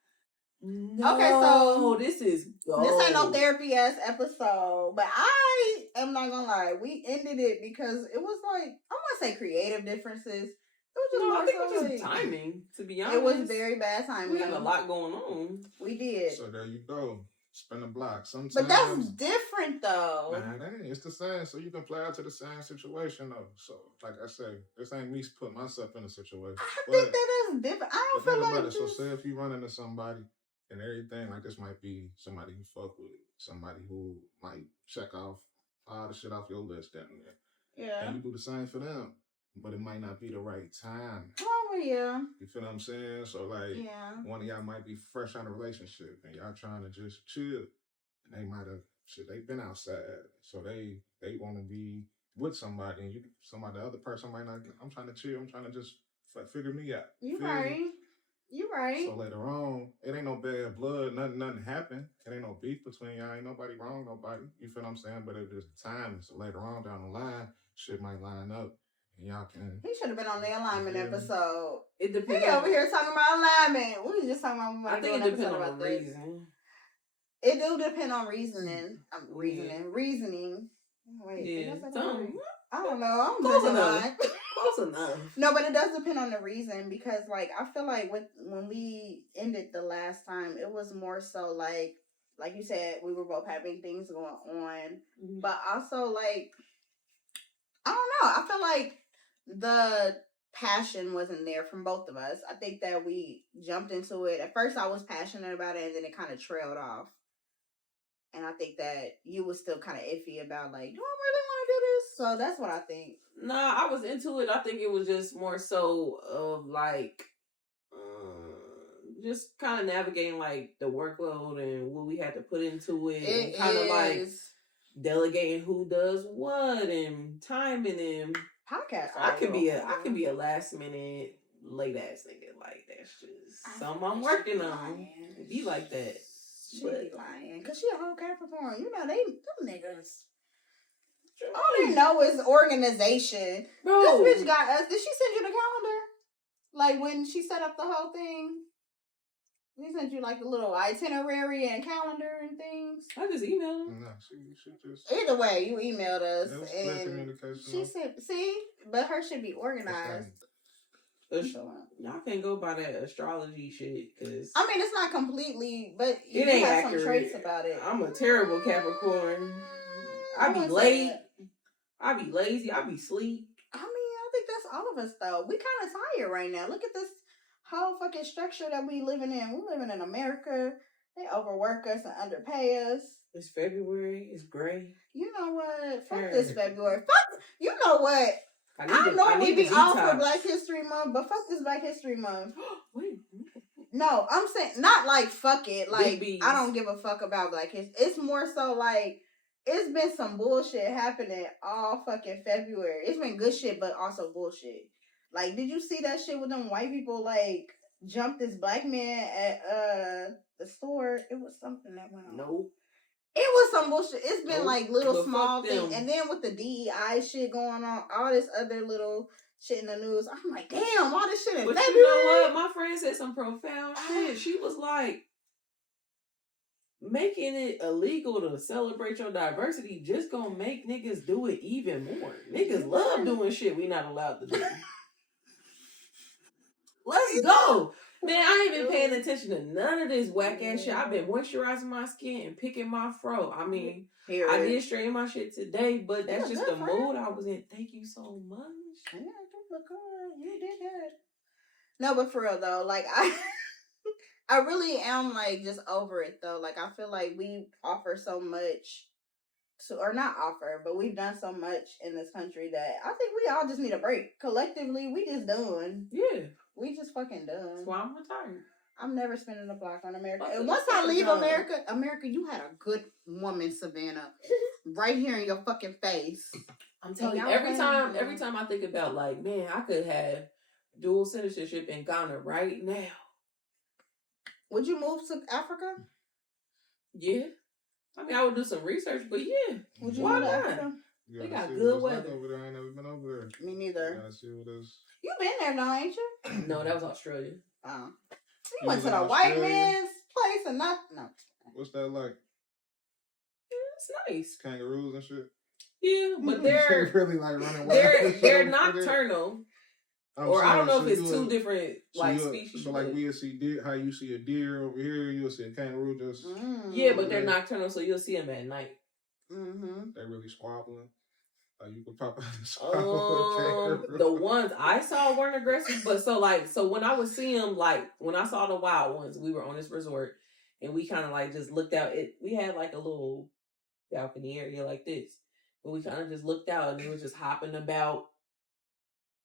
no, okay, so this is gold. This ain't no therapy ass episode, but I am not gonna lie. We ended it because it was like, I want to say creative differences. It was just I think it was just timing, to be honest. It was very bad timing. We had a lot going on. We did. So there you go. Spin the block. Sometimes, but that's different though. Nah, that ain't. It's the same. So you can apply it to the same situation though. So like I say, this ain't me putting myself in a situation. I think that is different. I don't feel like this. So say if you run into somebody and everything, like this might be somebody you fuck with, somebody who might check off all the shit off your list down there. Yeah. And you do the same for them. But it might not be the right time. Oh, yeah. You feel what I'm saying? So, like, one of y'all might be fresh on a relationship and y'all trying to just chill. And they might have, they've been outside. So, they want to be with somebody. And the other person might not, I'm trying to chill. I'm trying to just figure me out. You right. You right. So, later on, it ain't no bad blood. Nothing happened. It ain't no beef between y'all. Ain't nobody wrong, nobody. You feel what I'm saying? But it was time. So, later on down the line, shit might line up. Y'all can. He should have been on the alignment episode. It depends. He over here talking about alignment. We was just talking about. I think it depends on reason. It do depend on reasoning. Reasoning. Wait, yeah. I don't know. I'm close enough. Close enough. No, but it does depend on the reason because, like, I feel like when we ended the last time, it was more so like you said, we were both having things going on, but also like, I don't know. I feel like the passion wasn't there from both of us. I think that we jumped into it. At first, I was passionate about it, and then it kind of trailed off. And I think that you was still kind of iffy about, like, do I really want to do this? So that's what I think. Nah, I was into it. I think it was just more so of, like, just kind of navigating, like, the workload and what we had to put into it. And kind of, like, delegating who does what and timing and podcast. I can be a last minute late ass nigga. Like that's just something I'm working on. Be like that. She be lying because she a whole Capricorn. You know them niggas. All they know is organization. Bro. This bitch got us. Did she send you the calendar? Like when she set up the whole thing. He sent you like a little itinerary and calendar and things. I just emailed him. No, she just. Either way, you emailed us and she said, "See, but her should be organized." Y'all can't go by that astrology shit because I mean it's not completely, but it ain't have accurate. Some traits about it. I'm a terrible Capricorn. I be late. I be lazy. I be sleep. I mean, I think that's all of us though. We kind of tired right now. Look at this whole fucking structure that we living in. We living in America. They overwork us and underpay us. It's February. It's gray. You know what? Fuck this February. Fuck. You know what? I know we be all for Black History Month, but fuck this Black History Month. Wait. No, I'm saying not like fuck it. Like I don't give a fuck about Black History. It's more so like it's been some bullshit happening all fucking February. It's been good shit, but also bullshit. Like, did you see that shit with them white people like jumped this black man at the store? It was something that went on. Nope. It was some bullshit. It's been like little but small fuck them. things. And then with the DEI shit going on, all this other little shit in the news, I'm like, damn, all this shit in But February. you know what? My friend said some profound shit. She was like, making it illegal to celebrate your diversity just gonna make niggas do it even more. Niggas love doing shit we not allowed to do. Let's go. Man, I ain't been paying attention to none of this whack ass shit. I've been moisturizing my skin and picking my fro. I mean, I did straighten my shit today, but that's just the mood I was in. Thank you so much. Yeah, you look good. You did good. No, but for real though, like I really am like just over it though. Like I feel like we offer so much to, or not offer, but we've done so much in this country that I think we all just need a break. Collectively, we just done. Yeah. We just fucking done. That's why I'm retired. I'm never spending a block on America. Fuck And once it, I leave done. America, you had a good woman, Savannah, right here in your fucking face. I'm telling you, y'all every playing. time I think about like, man, I could have dual citizenship in Ghana right now. Would you move to Africa? Yeah. I mean, I would do some research, but yeah. Would you Why move to not? Africa? They got good weather. Over there. I ain't never been over there. Me neither. Yeah, see what is. You been there now, ain't you? No, that was Australia. Oh. You went to the white man's place and not... No. What's that like? Yeah, it's nice. Kangaroos and shit? Yeah, but they're really like running wild. they're nocturnal. Or I don't know if it's two different like species. So like we'll see deer, how you see a deer over here, you'll see a kangaroo just. Yeah, but they're nocturnal, so you'll see them at night. Mm-hmm. They're really squabbling. Like you can pop out and squabble with a kangaroo. The ones I saw weren't aggressive, but so when I would see them, like when I saw the wild ones, we were on this resort and we kind of like just looked out. We had like a little balcony area like this, and we kind of just looked out and they were just hopping about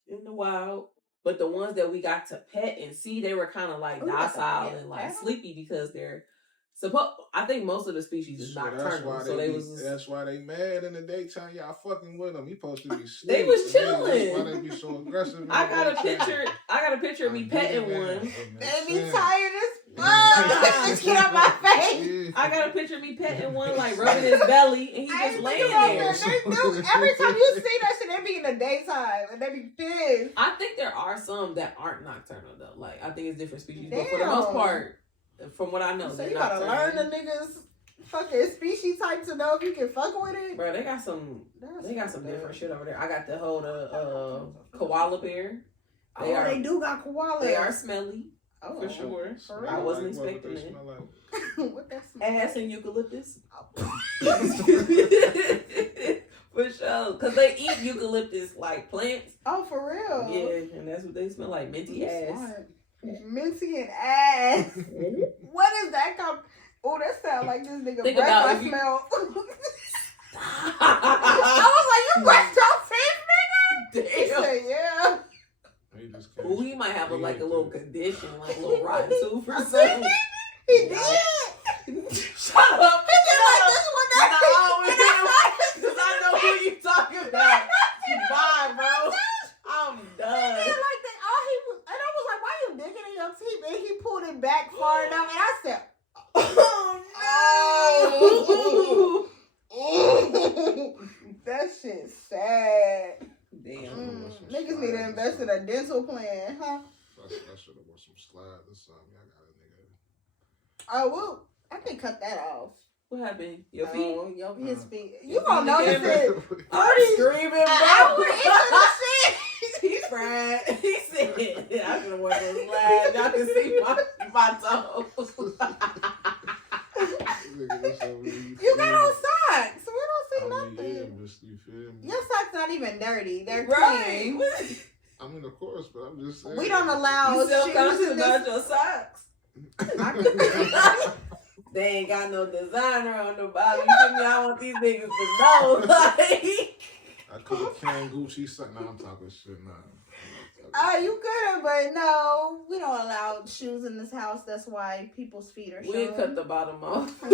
in the wild. But the ones that we got to pet and see, they were kind of like docile and like sleepy because they're I think most of the species is nocturnal, so that's why they mad in the daytime. Y'all fucking with them. He supposed to be asleep. They was chilling. That's why they be so aggressive. I got a picture of me petting one. They be tired as fuck. Get out my face. I got a picture of me petting one, like rubbing his belly, and he just laying there. Every time you see that shit, they be in the daytime and they be pissed. I think there are some that aren't nocturnal though. Like I think it's different species, but for the most part, from what I know, so you gotta learn the niggas fucking species type to know if you can fuck with it. Bro, they got some different shit over there. I got to hold a koala bear. They do got koalas. They are smelly. Oh, for sure. I wasn't expecting it. What that smell? Ass and eucalyptus. For sure. Because they eat eucalyptus like plants. Oh, for real? Yeah, and that's what they smell like. Minty ass. Smart. Minty and ass. What is that called? Oh, that sounds like this nigga breath I smell. I was like, you brushed your teeth, nigga? Damn. He said, yeah. Well, we might have a little condition, like a little rotten tooth or something. He did. Shut up. He did like this one. Because I know who you talking about. Bye, bro. I'm done. He did like that. And I was like, why you digging in your teeth? And he pulled it back far enough, and I said, oh no. That shit's sad. Damn. Niggas need to invest in a dental plan, huh? I should have bought some slides or something. I got a nigga. Oh, well, I can cut that off. What happened? Your feet? Oh, his feet. You gonna notice it. I'm screaming, bro. He's fried. He said, I should have worn those slides. Y'all can see my toes. You got on socks. We don't see nothing. You feel me? Your socks not even dirty. They're right. clean. I mean, of course, but I'm just saying. We don't allow you still shoes conscious in about this. your socks. They ain't got no designer on the bottom. You feel me? I want these niggas to know. Like, I could have canned Gucci something. Now I'm talking shit now. You could have, but no. We don't allow shoes in this house. That's why people's feet are showing. We'll cut the bottom off. Hell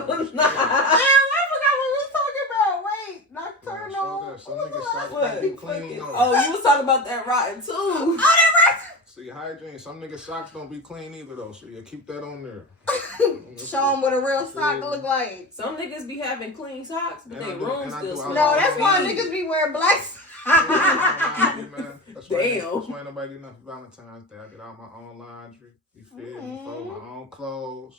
nah. Damn, I forgot what we was talking about. Wait, nocturnal. Some niggas clean. Oh, you was talking about that rotten tooth. Oh, that rotten. See, hygiene. Some niggas' socks don't be clean either, though. So, yeah, keep that on there. Show them what a real sock look like. Some niggas be having clean socks, but they room still smell. No, that's why niggas be wearing black socks. That's why, Damn. That's why nobody get nothing for Valentine's Day. I get out my own laundry. You feel me? Fold my own clothes.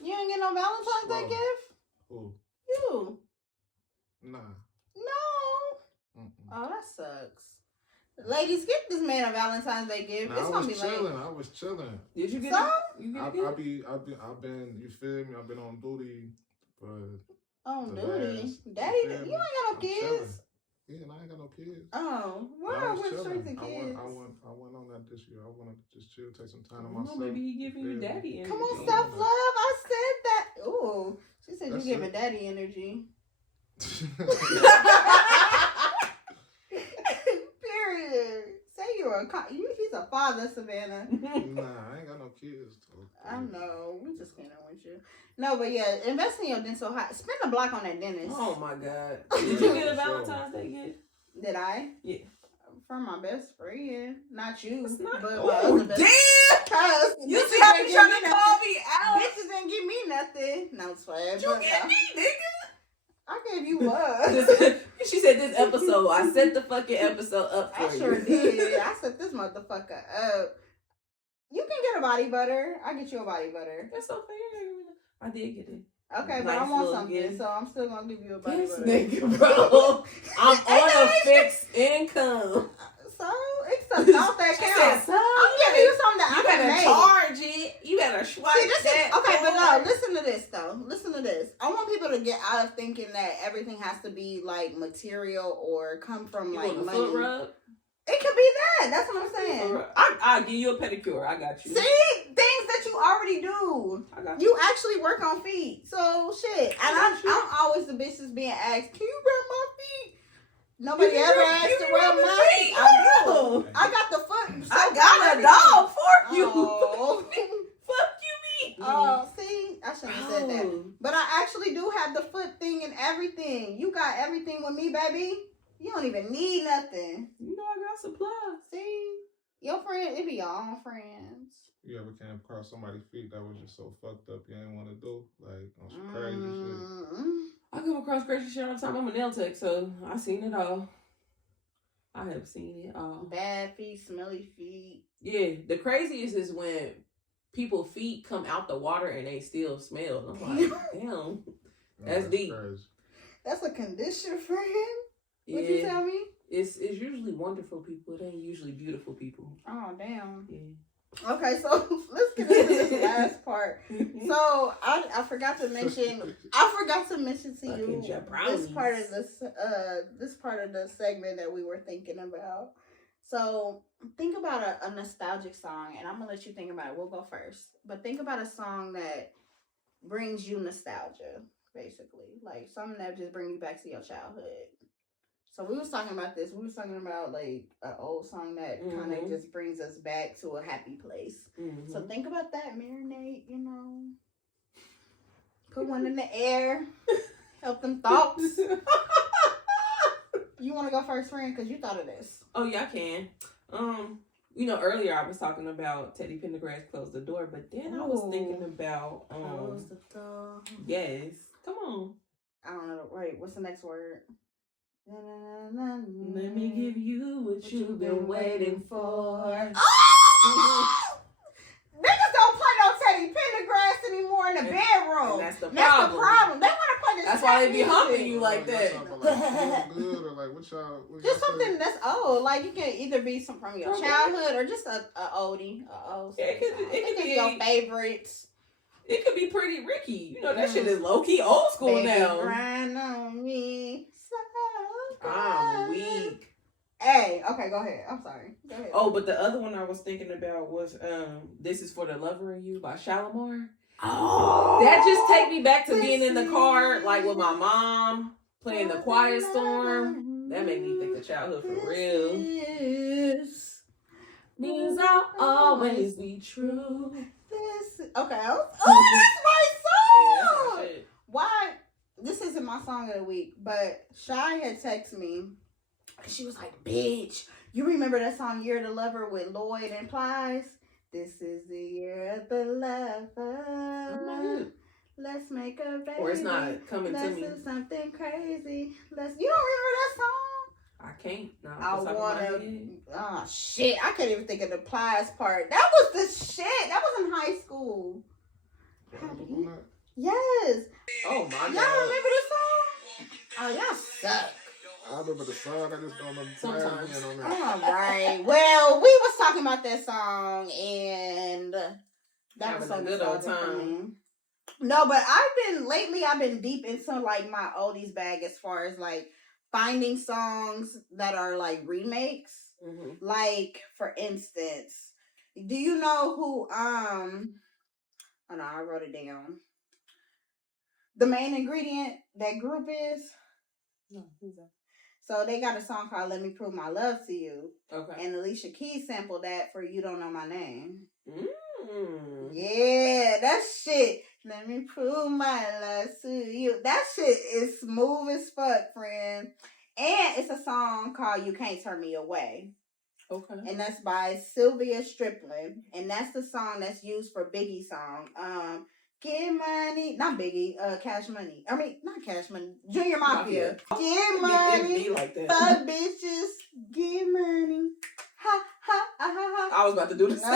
You ain't get no Valentine's Day gift? Who? You. Nah. No. Oh, that sucks. Ladies, get this man a Valentine's Day gift. Nah, it's gonna be late. I was chilling. Did you get some? I've been, you feel me? I've been on duty for. On duty? Daddy, you ain't got no kids. Chilling. Yeah, and I ain't got no kids. Oh, why I went straight to kids? I went on that this year. I wanted to just chill, take some time to myself. Maybe he giving you daddy energy. Come on, self love. I said that. Ooh, she said you giving daddy energy. Period. Say he's a father, Savannah. Nah, I ain't got no kids. I know. We just can't with you. No, but yeah, invest in your dental high. Spend a block on that dentist. Oh my God. Did you get a Valentine's Day gift? Did I? Yeah. From my best friend. Not you. It's not. But Oh, my other best damn! You see trying me trying to call me out? Bitches didn't give me nothing. No, swear. You get me, nigga. I gave you what? She said this episode. I set the fucking episode up for you. I sure did. I set this motherfucker up. You can get a body butter. I'll get you a body butter. That's okay. I did get it. Okay, but I want something, so I'm still gonna give you a body butter. Nigga, bro. I'm on a fixed income. So it's a thought that counts. I'm giving you something that I can make. You better charge it. You better swipe that. Okay, but no, listen to this though. Listen to this. I want people to get out of thinking that everything has to be like material or come from like money. Foot rub? It could be that. That's what I'm saying. I'll give you a pedicure. I got you. See? Things that you already do. I got you. You actually work on feet. So, shit. And I'm always the bitch that's being asked, can you rub my feet? Nobody ever asked to rub my feet. I do. I got the foot. So I got a dog for you. Oh. Fuck you, me. Oh, see? I shouldn't have said that. But I actually do have the foot thing and everything. You got everything with me, baby. You don't even need nothing. You know I got supplies. See? Your friend, it be your own friends. You ever came across somebody's feet that was just so fucked up you ain't want to do? Like, on some crazy shit? I come across crazy shit all the time. I'm a nail tech, so I seen it all. I have seen it all. Bad feet, smelly feet. Yeah, the craziest is when people's feet come out the water and they still smell. I'm like, damn. That's deep. Crazy. That's a condition, friend. Yeah. Would you tell me? It's usually wonderful people. It ain't usually beautiful people. Oh, damn. Yeah. Okay, so let's get into this last part. So I forgot to mention to you this part of the segment that we were thinking about. So think about a nostalgic song, and I'm gonna let you think about it. We'll go first, but think about a song that brings you nostalgia, basically, like something that just brings you back to your childhood. So we was talking about this. We was talking about like an old song that kind of just brings us back to a happy place. Mm-hmm. So think about that, marinate. You know, put one in the air, help them thoughts. You want to go first, friend? Because you thought of this. Oh yeah, I can. You know, earlier I was talking about Teddy Pendergrass Close the Door, but then I was thinking about Close the door. Yes, come on. I don't know. Wait, what's the next word? Let me give you what you've been waiting for. Oh! Niggas don't play no Teddy Pendergrass anymore in the bedroom. And that's the problem. They want to play this. That's why they be humping you like that. Good or like what y'all? Just something that's old. Like you can either be some from your childhood or just a oldie. It could be your favorites. It could be Pretty Ricky. You know that shit is low key old school Baby, now. Grind on me. I'm weak. Hey, okay, go ahead. I'm sorry. Go ahead. Oh, but the other one I was thinking about was This Is for the Lover in You by Shalimar. Oh, that just take me back to being in the car, like with my mom, playing The Quiet Storm. That made me think of childhood for real. These I'll always be true. Okay. Oh, that's my song. Yeah, why? This isn't my song of the week, but Shy had texted me And she was like, bitch, you remember that song Year of the Lover with Lloyd and Plies? This is the year of the lover. Let's make a baby. Or it's not coming to me. Let's do something crazy. You don't remember that song? I can't. No, I wanna. Oh shit! I can't even think of the Plies part. That was the shit. That was in high school. Yes. Oh my god. Y'all remember this song? Oh, y'all suck. I remember the song. I just don't remember sometimes. on there. All right. Well, we was talking about that song, and that was so good old time. No, but I've been deep into like my oldies bag as far as like finding songs that are like remakes. Mm-hmm. Like, for instance, do you know who oh no, I wrote it down. The main ingredient, that group is? No, who's that? So they got a song called Let Me Prove My Love to You. Okay. And Alicia Keys sampled that for You Don't Know My Name. Mm. Yeah, that shit. Let me prove my love to you. That shit is smooth as fuck, friend. And it's a song called You Can't Turn Me Away. Okay. And that's by Sylvia Strickland. And that's the song that's used for Biggie's song. Get money. Not Biggie. Cash Money. I mean, not Cash Money. Junior Mafia. Get money. Like that. Fuck bitches. Get money. Ha, ha, ha, ha. I was about to do the same.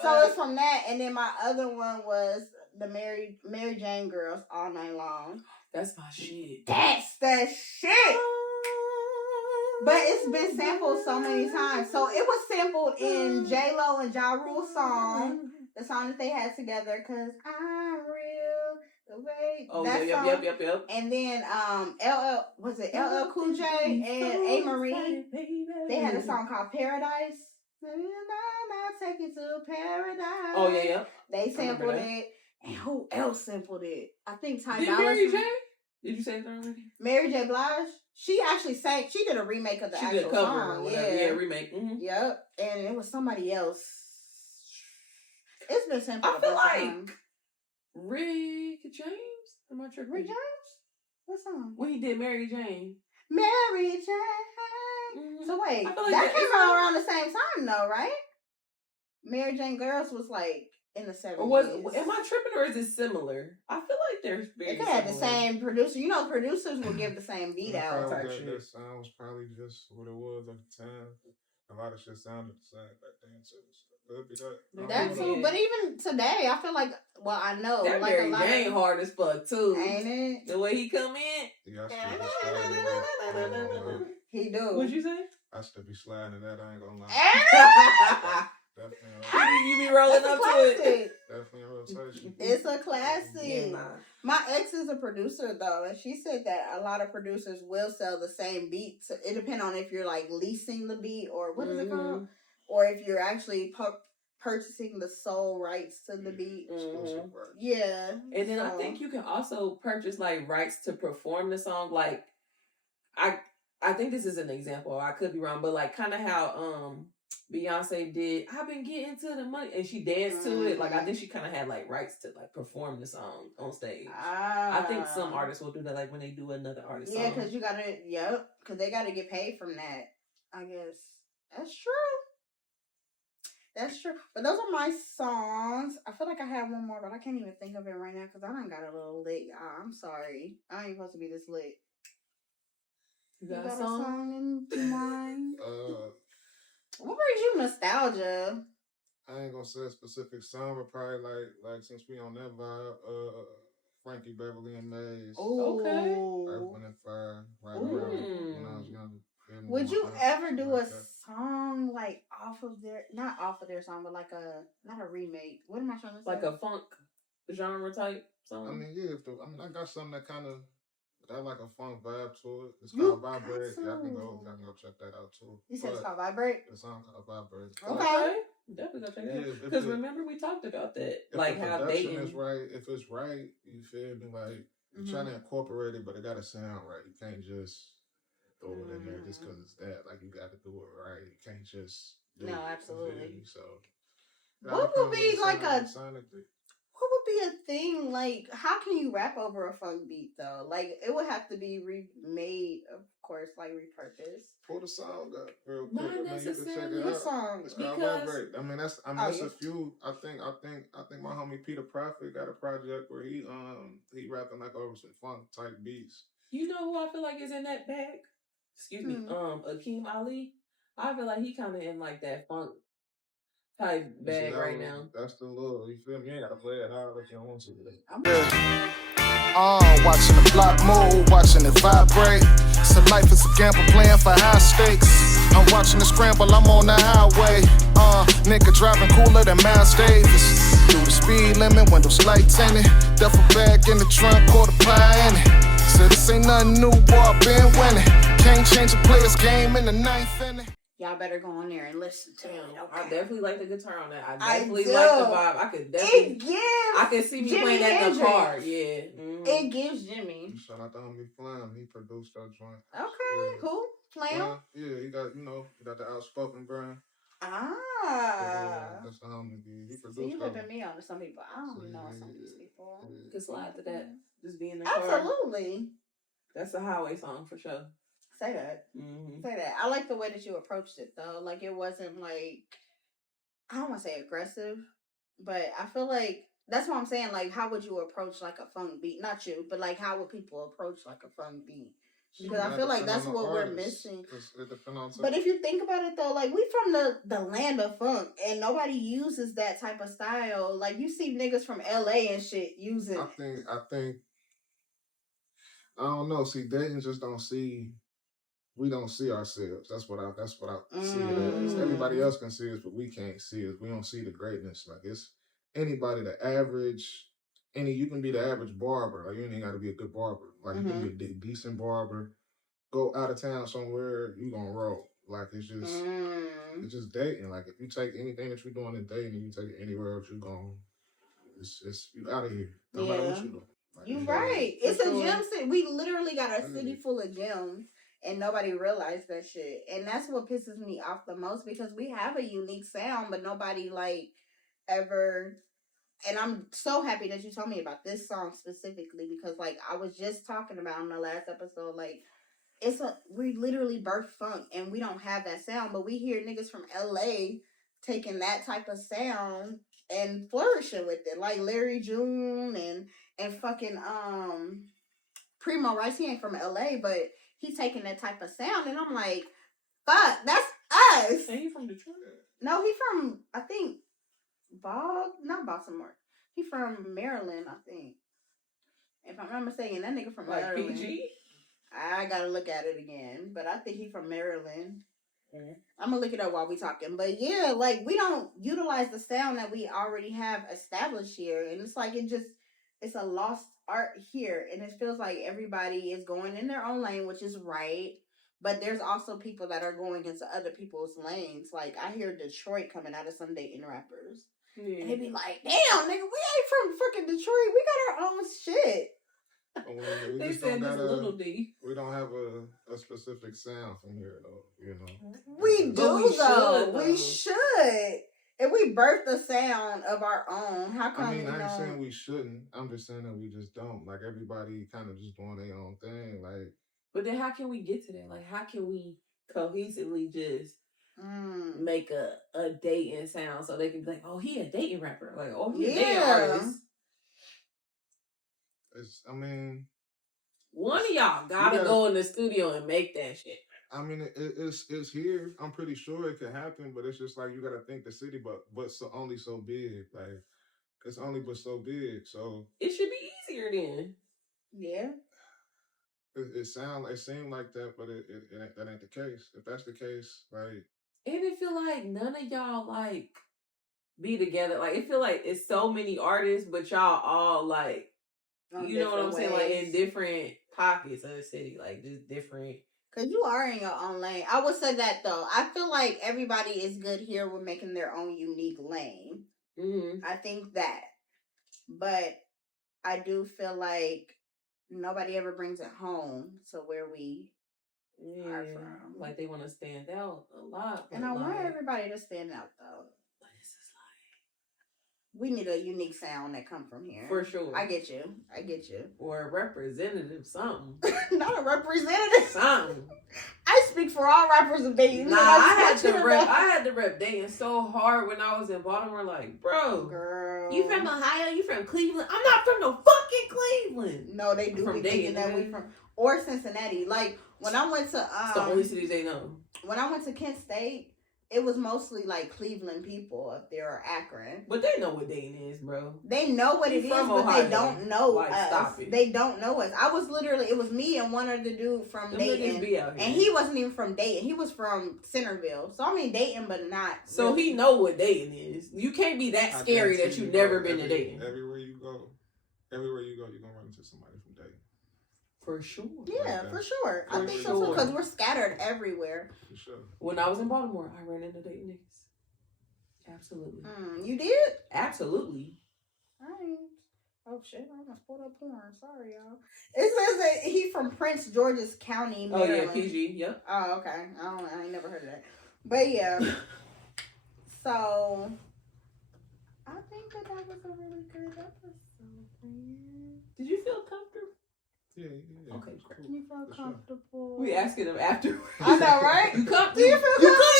So it's from that. And then my other one was the Mary Jane Girls, All Night Long. That's my shit. That's the shit. But it's been sampled so many times. So it was sampled in J-Lo and Ja Rule's song. The song that they had together, Cause I'm real, the way. Oh, that yeah, song. Yep. And then LL Cool J and A. Marie? They had a song called Paradise. I'll take you to paradise. Oh, yeah. They sampled it. And who else sampled it? I think Ty Did Dolla Mary Sign. J? Did you say that already? Mary J. Blige? She actually sang. She did a remake of the she actual did a cover song. Yeah, remake. Mm-hmm. Yep. And it was somebody else. It's been sampled. I feel like Rick James. Am I tripping? Rick James? What song? When he did Mary Jane. Mary Jane. Mm-hmm. So wait, like that came out around the same time though, right? Mary Jane Girls was like in the 70s. Am I tripping or is it similar? I feel like they're very It could have the same producer. You know, producers will give the same beat out. That sound was probably just what it was at the time. A lot of shit sounded the same back then too. That's true, but even today, I feel like, well, I know that like Mary Jane hard as fuck too, ain't it? The way he come in, he do. What'd you say? I still be sliding that. I ain't gonna lie. Definitely, you be rolling up to it. Definitely a rotation. It's a classic. Yeah, my ex is a producer though, and she said that a lot of producers will sell the same beat. It depends on if you're like leasing the beat or what is it called, or if you're actually purchasing the sole rights to the beat. Mm-hmm. Yeah, and then I think you can also purchase like rights to perform the song. Like, I think this is an example. I could be wrong, but like kind of how Beyonce did I've Been Getting to the Money, and she danced to it. Like, I think she kind of had like rights to like perform the song on stage. I think some artists will do that, like when they do another artist song. Yeah, because you gotta, because they gotta get paid from that, I guess. That's true. But those are my songs. I feel like I have one more, but I can't even think of it right now because I done got a little lit. I'm sorry, I ain't supposed to be this lit. You got a song in mind? What brings you nostalgia? I ain't gonna say a specific song, but probably like since we on that vibe, Frankie Beverly and Maze. Oh, okay. Earth, Wind and Fire, right around when I was young. Would you ever do a song like not off of their song, but like not a remake? What am I trying to say? Like a funk genre type song? I mean, yeah. I got something that kind of. Got like a funk vibe to it. It's called Vibrate. Y'all can go check that out too. You said it's called Vibrate? The song called Vibrate. Okay. Definitely go check it out. Because remember we talked about that. Like the how production is right. If it's right, you feel me? Like you're trying to incorporate it, but it gotta sound right. You can't just throw it in there just because it's that. Like you gotta do it right. You can't just do it. Absolutely. So what would be like a What would be a thing, like, how can you rap over a funk beat, though? Like, it would have to be remade, of course, like, repurposed. Pull the song up real quick. Not I mean, you can check it What out. song? It's called Because Vibrate. I mean, that's a few. I think my homie Peter Prophet got a project where he rapping like over some funk type beats. you know who I feel like is in that bag? Excuse me, Akeem Ali. I feel like he kind of in like that funk type bag right now. That's the little, you feel me? You ain't gotta play it hard if you don't want to. Watching the block move, watching it vibrate. So life is a gamble, playing for high stakes. I'm watching the scramble, I'm on the highway. Nigga driving cooler than Miles Davis. Do the speed limit, windows lights in it. Duffel bag in the trunk, quarter pie in it. So this ain't nothing new, boy, I been winning. Can't change a player's game in the ninth inning. Y'all better go on there and listen to it. Okay. I definitely like the guitar on that. I I definitely do. like the vibe. I could definitely. It gives. I could see me Jimi playing that in the Hendrix. car. Yeah. Mm-hmm. It gives Jimmy. Shout out to homie Flam. He produced that joint. Okay, cool. Flam? Yeah, he got the outspoken brand. That's the homie. He produced. See, you whipping me on to some people. I don't know some of these people. Could slide to that. Just be in the car. Absolutely. That's a highway song for sure. Say that. Mm-hmm. Say that. I like the way that you approached it, though. Like, it wasn't like, I don't want to say aggressive, but I feel like that's what I'm saying. Like, how would you approach like a funk beat? Not you, but like, how would people approach like a funk beat? Because I feel like that's what we're missing. But if you think about it, though, like, we from the land of funk, and nobody uses that type of style. Like, you see niggas from LA and shit use it. I think I don't know. See, Dayton just don't see. We don't see ourselves. That's what I see it as. Everybody else can see us, but we can't see us. We don't see the greatness. Like, it's anybody the average. You can be the average barber. Like, you ain't got to be a good barber. Like, you can be a decent barber. Go out of town somewhere, you gonna roll. Like, it's just dating. Like, if you take anything that you're doing in dating, you take it anywhere else, it's you out of here. No matter what you do. Like, you right. It's a gym city. We literally got a city full of gyms. And nobody realized that shit. And that's what pisses me off the most, because we have a unique sound, but nobody, like, ever... And I'm so happy that you told me about this song specifically, because, like, I was just talking about in the last episode, like, we literally birthed funk, and we don't have that sound, but we hear niggas from LA taking that type of sound and flourishing with it. Like Larry June and fucking, Primo Rice. He ain't from LA, but he taking that type of sound, and I'm like, fuck, that's us. And he from Detroit? No, he from, I think, not Baltimore. He from Maryland, I think. If I'm not mistaken, that nigga from Maryland. Like PG? I gotta look at it again, but I think he from Maryland. Mm-hmm. I'm gonna look it up while we talking. But yeah, like, we don't utilize the sound that we already have established here, and it's like it's a lost art here, and it feels like everybody is going in their own lane, which is right. But there's also people that are going into other people's lanes. Like, I hear Detroit coming out of some dating rappers. Yeah. And they be like, damn, nigga, we ain't from freaking Detroit. We got our own shit. We they said this little D. We don't have a specific sound from here, though. You know, we do though. We should. If we birth the sound of our own, how come? I ain't saying we shouldn't. I'm just saying that we just don't. Like, everybody kind of just doing their own thing. Like, but then how can we get to that? Like, how can we cohesively just make a dating sound so they can be like, oh, he a dating rapper, like, oh, he a dating artist. One of y'all gotta go in the studio and make that shit. I mean, it's here. I'm pretty sure it could happen, but it's just like, you gotta think the city, but so only so big. Like, it's only but so big. So it should be easier then. Yeah. It seemed like that, but that ain't the case. If that's the case, like, and it feel like none of y'all like be together. Like, it feel like it's so many artists, but y'all all like, you know what I'm saying? Like, in different pockets of the city, like, just different. Cause you are in your own lane. I would say that though. I feel like everybody is good here with making their own unique lane. Mm-hmm. I think that, but I do feel like nobody ever brings it home to where we are from. Like, they want to stand out a lot. And I want everybody to stand out though. But it's just We need a unique sound that come from here. For sure. I get you. Or a representative, something. Not a representative. Something. I speak for all rappers of Dayton. Nah, I had to rep Dayton so hard when I was in Baltimore. Like, bro, girl, you from Ohio? You from Cleveland? I'm not from no fucking Cleveland. No, they do from be thinking that we from or Cincinnati. Like when I went to it's the only cities they know. When I went to Kent State, it was mostly like Cleveland people up there or Akron. But they know what Dayton is, bro. They know what it is, but they don't know like, us. Stop it. They don't know us. I was literally, it was me and one other dude from Dayton. And he wasn't even from Dayton. He was from Centerville. So I mean Dayton, but not. So really. He know what Dayton is. You can't be that scary that you've never been to Dayton. Everywhere you go, you're going to run into somebody from Dayton. For sure. Yeah, for sure. I think so too, because we're scattered everywhere. For sure. When I was in Baltimore, I ran into Dayton niggas. Absolutely. You did? Absolutely. Alright. Oh shit, I almost pulled up porn. Sorry, y'all. It says that he from Prince George's County, Maryland. Oh yeah, PG, yep. Oh, okay. I ain't never heard of that. But yeah. So I think that was a really good episode, man. Did you feel comfortable? Yeah. Okay, great. You felt comfortable. Sure. We asking them after. I know, right? You comfortable? Do you feel comfortable?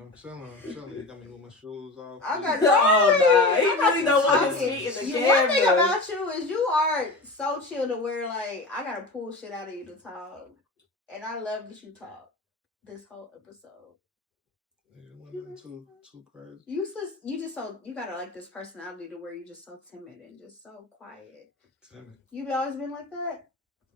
I'm chilling. You got me with my shoes off. I got he really don't want his feet in the camera. One thing about you is you are so chill to where like I gotta pull shit out of you to talk, and I love that you talk this whole episode. Yeah, it wasn't too crazy. You got like this personality to where you're just so timid and just so quiet. Timid. You've always been like that,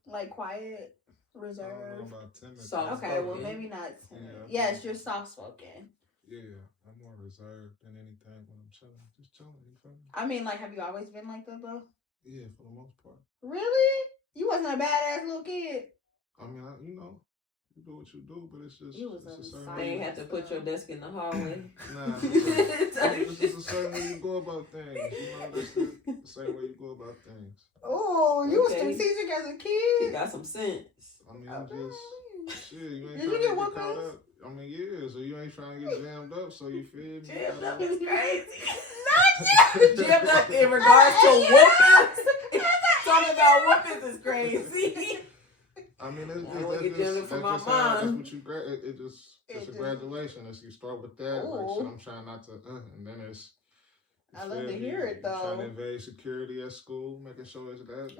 like quiet, reserved. I don't know about timid. Okay, well maybe not timid. Yes, you're soft spoken. Yeah, I'm more reserved than anything when I'm chilling. Just chilling, you feel me? I mean, like, have you always been like that though? Yeah, for the most part. Really? You wasn't a badass little kid. I mean, you do what you do, but it's just You was it's a certain They ain't have to put your desk in the hallway. Nah, it's just a certain way you go about things. That's the same way you go about things. Oh, you was strategic as a kid. You got some sense. I mean, just shit. You ain't Did you get whoopings? I mean, yeah. So you ain't trying to get jammed up. So you feel me? Jammed up is crazy. Jammed up in regards to whoopings. Talking about whoopings is crazy. I mean, that's what you it's a graduation. It's you start with that. Like, shit, I'm trying not to, and then it's. I love to hear it though. Trying to invade security at school, making sure it's that.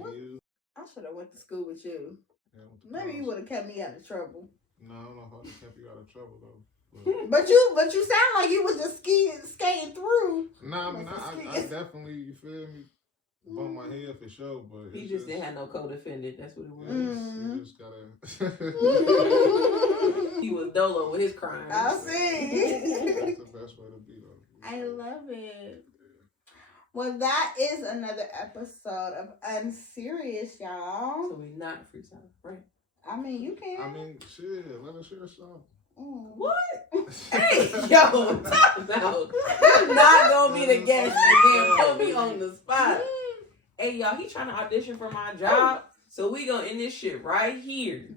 I should have went to school with you. Yeah, maybe you would have kept me out of trouble. No, I don't know how to keep you out of trouble though. But you sound like you was just skating through. No, I mean I definitely, you feel me, bump my head for sure, but he just didn't have no co-defendant. That's what it was. You just gotta. He was dolo with his crimes. I see. That's the best way to be though. I love it. Well, that is another episode of Unserious, y'all. So we not freestyle, right? I mean, you can. I mean, shit. Let us share something. What? Hey, yo, talk about. You're not gonna be the guest and then put me on the spot. Hey, y'all, he trying to audition for my job, so we gonna end this shit right here.